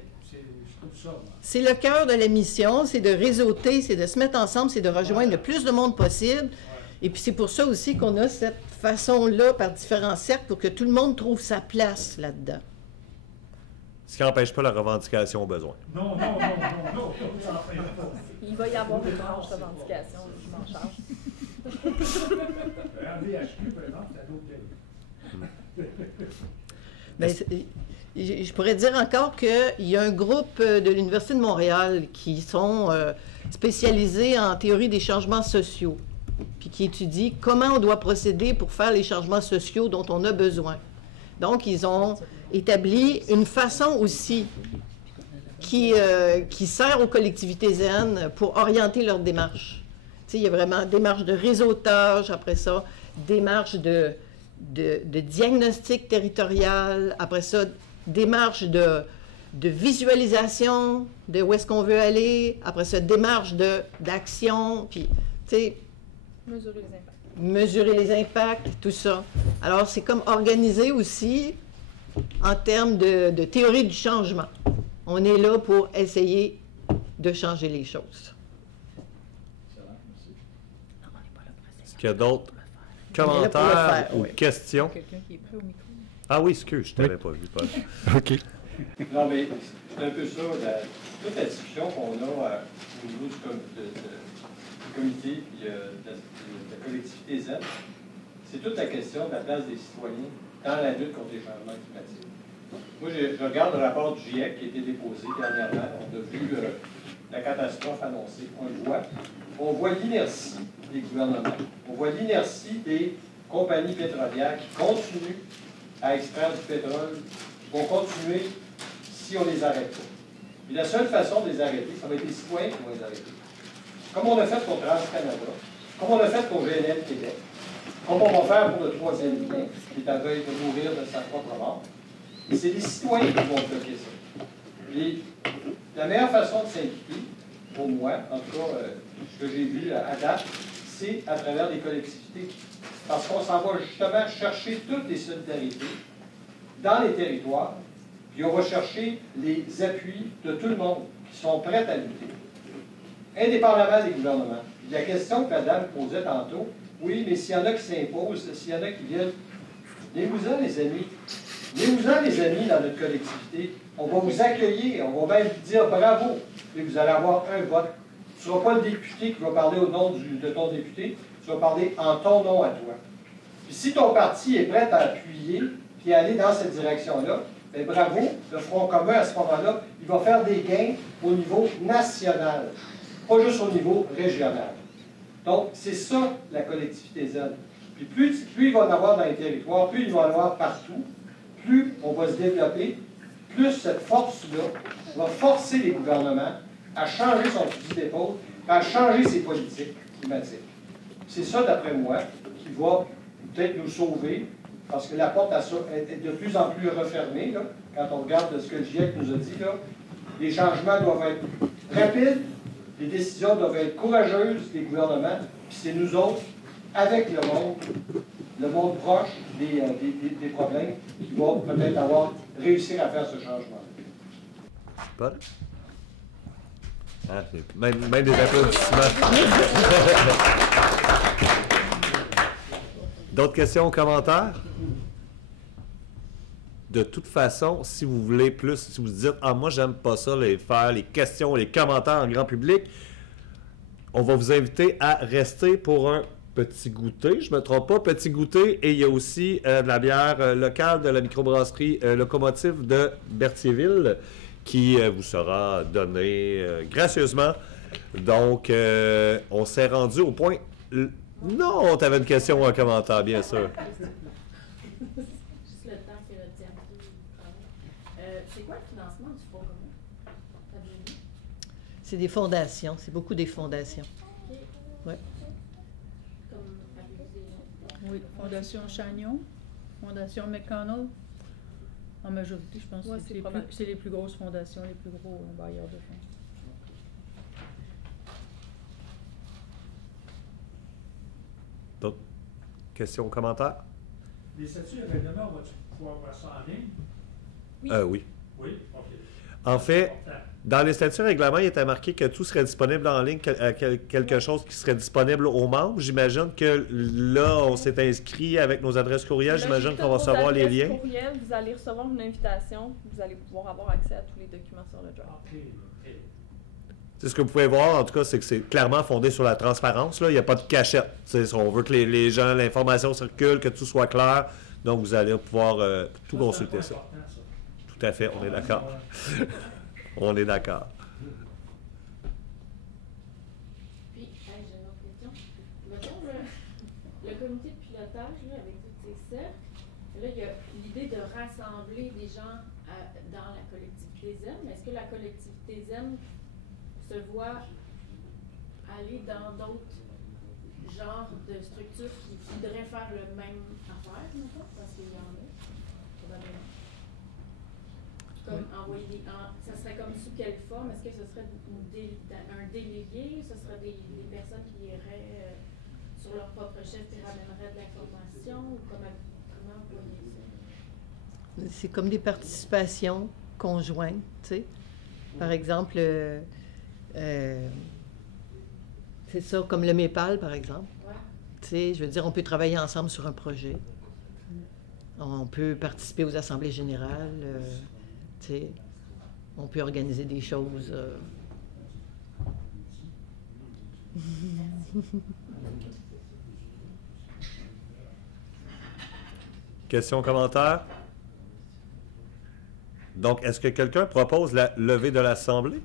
ça. C'est le cœur de la mission, c'est de réseauter, c'est de se mettre ensemble, c'est de rejoindre le plus de monde possible. Et puis c'est pour ça aussi qu'on a cette façon-là, par différents cercles, pour que tout le monde trouve sa place là-dedans. Ce qui n'empêche pas la revendication au besoin. Non. Il va y avoir une branche revendication, je m'en charge. RDHQ, par exemple, c'est à d'autres pays. Je pourrais dire encore qu'il y a un groupe de l'Université de Montréal qui sont spécialisés en théorie des changements sociaux, puis qui étudient comment on doit procéder pour faire les changements sociaux dont on a besoin. Donc, ils ont établi une façon aussi qui sert aux collectivités zen pour orienter leur démarche. Tu sais, il y a vraiment démarche de réseautage, après ça, démarche de diagnostic territorial, après ça, démarche de visualisation de où est-ce qu'on veut aller, après ça, démarche d'action, puis tu sais, Mesurer les impacts. mesurer les impacts, tout ça. Alors, c'est comme organiser aussi en termes de théorie du changement. On est là pour essayer de changer les choses. Est-ce qu'il y a d'autres On est là pour le commentaires faire, ou oui. questions? Quelqu'un qui est prêt au micro. Ah oui, excuse, je t'avais pas vu, Paul. OK. Non, mais c'est un peu ça, toute la discussion qu'on a au niveau du comité et de la collectivité Z, c'est toute la question de la place des citoyens dans la lutte contre les changements climatiques. Moi, je regarde le rapport du GIEC qui a été déposé dernièrement. On a vu la catastrophe annoncée. On voit l'inertie des gouvernements. On voit l'inertie des compagnies pétrolières qui continuent à extraire du pétrole, qui vont continuer si on les arrête pas. Et la seule façon de les arrêter, ça va être les citoyens qui vont les arrêter. Comme on a fait pour TransCanada, comme on a fait pour GNL Québec, comme on va faire pour le troisième lien, qui est à veille de mourir de sa propre mort. Et c'est les citoyens qui vont bloquer ça. Et la meilleure façon de s'impliquer, pour moi, en tout cas, ce que j'ai vu à date, c'est à travers les collectivités. Parce qu'on s'en va justement chercher toutes les solidarités dans les territoires, puis on va chercher les appuis de tout le monde qui sont prêts à lutter, indépendamment des gouvernements. La question que madame posait tantôt, oui, mais s'il y en a qui s'imposent, s'il y en a qui viennent, venez-vous-en, les amis. Venez-vous-en, les amis, dans notre collectivité. On va vous accueillir, on va même vous dire bravo, et vous allez avoir un vote. Tu ne seras pas le député qui va parler au nom de ton député, tu vas parler en ton nom à toi. Puis si ton parti est prêt à appuyer, puis à aller dans cette direction-là, bien bravo, le Front commun, à ce moment-là, il va faire des gains au niveau national, pas juste au niveau régional. Donc, c'est ça, la collectivité Z. Puis plus il va en avoir dans les territoires, plus il va en avoir partout, plus on va se développer, plus cette force-là va forcer les gouvernements à changer son fusil d'épaule, à changer ses politiques climatiques. C'est ça, d'après moi, qui va peut-être nous sauver, parce que la porte est de plus en plus refermée, là, quand on regarde ce que le GIEC nous a dit. Là, les changements doivent être rapides, les décisions doivent être courageuses des gouvernements, puis c'est nous autres, avec le monde proche des problèmes, qui vont peut-être réussir à faire ce changement. Paul? Ah, même des applaudissements. D'autres questions ou commentaires? De toute façon, si vous voulez plus, si vous dites « Ah, moi, j'aime pas ça, faire les questions, les commentaires en grand public », on va vous inviter à rester pour un petit goûter. Je ne me trompe pas, petit goûter. Et il y a aussi de la bière locale de la microbrasserie Locomotive de Berthierville qui vous sera donnée gracieusement. Donc, on s'est rendu au point... Non, tu avais une question ou un commentaire, bien sûr. Juste le temps que le diable c'est quoi le financement du Fonds commun? C'est des fondations, c'est beaucoup des fondations. Ouais. Oui, Fondation Chagnon, Fondation McConnell. En majorité, je pense que c'est les plus grosses fondations, les plus gros bailleurs de fonds. D'autres questions, commentaires? Les statuts et règlements, on va pouvoir voir ça en ligne? Oui. Oui, OK. En fait, dans les statuts et règlements, il était marqué que tout serait disponible en ligne, quelque chose qui serait disponible aux membres. J'imagine que là, on s'est inscrit avec nos adresses courriel. J'imagine qu'on va recevoir les liens. Courriel, vous allez recevoir une invitation, vous allez pouvoir avoir accès à tous les documents sur le Drive. C'est ce que vous pouvez voir, en tout cas, c'est que c'est clairement fondé sur la transparence. Là. Il n'y a pas de cachette. On veut que les gens, l'information circule, que tout soit clair. Donc, vous allez pouvoir tout consulter ça. Tout à fait, on est d'accord. On est d'accord. Puis, j'ai une autre question. Mettons, le comité de pilotage, là, avec tous ces cercles, là, il y a l'idée de rassembler des gens dans la collectivité ZEN. Mais est-ce que la collectivité ZEN se voit aller dans d'autres genres de structures qui voudraient faire le même affaire, parce qu'il y en a, probablement? comme envoyer des... ça serait comme sous quelle forme? Est-ce que ce serait un délégué? Ce serait des personnes qui iraient sur leur propre chef et ramèneraient de l'information? Ou comment vous voyez ça? C'est comme des participations conjointes, tu sais. Par exemple, c'est ça, comme le MEPAL, par exemple. Ouais. Tu sais, je veux dire, on peut travailler ensemble sur un projet. On peut participer aux assemblées générales. Tu sais, on peut organiser des choses. Questions, commentaires? Donc, est-ce que quelqu'un propose la levée de l'Assemblée?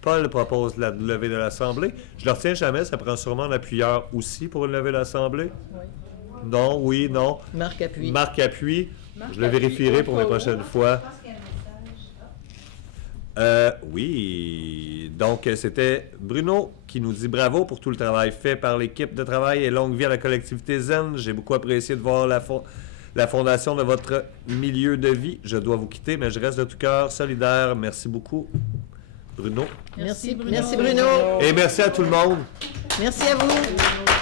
Paul propose la levée de l'Assemblée. Je ne le retiens jamais, ça prend sûrement un appuyeur aussi pour une levée de l'Assemblée? Oui. Non, oui, non. Marc appuie. Marc appuie. Marc Je le appuie vérifierai au pour les cas où. prochaines fois. Je pense qu'il y a un message. Oui. Donc, c'était Bruno qui nous dit bravo pour tout le travail fait par l'équipe de travail et longue vie à la collectivité Zen. J'ai beaucoup apprécié de voir la fondation de votre milieu de vie. Je dois vous quitter, mais je reste de tout cœur solidaire. Merci beaucoup, Bruno. Merci, Bruno. merci Bruno. Et merci à tout le monde. Merci à vous.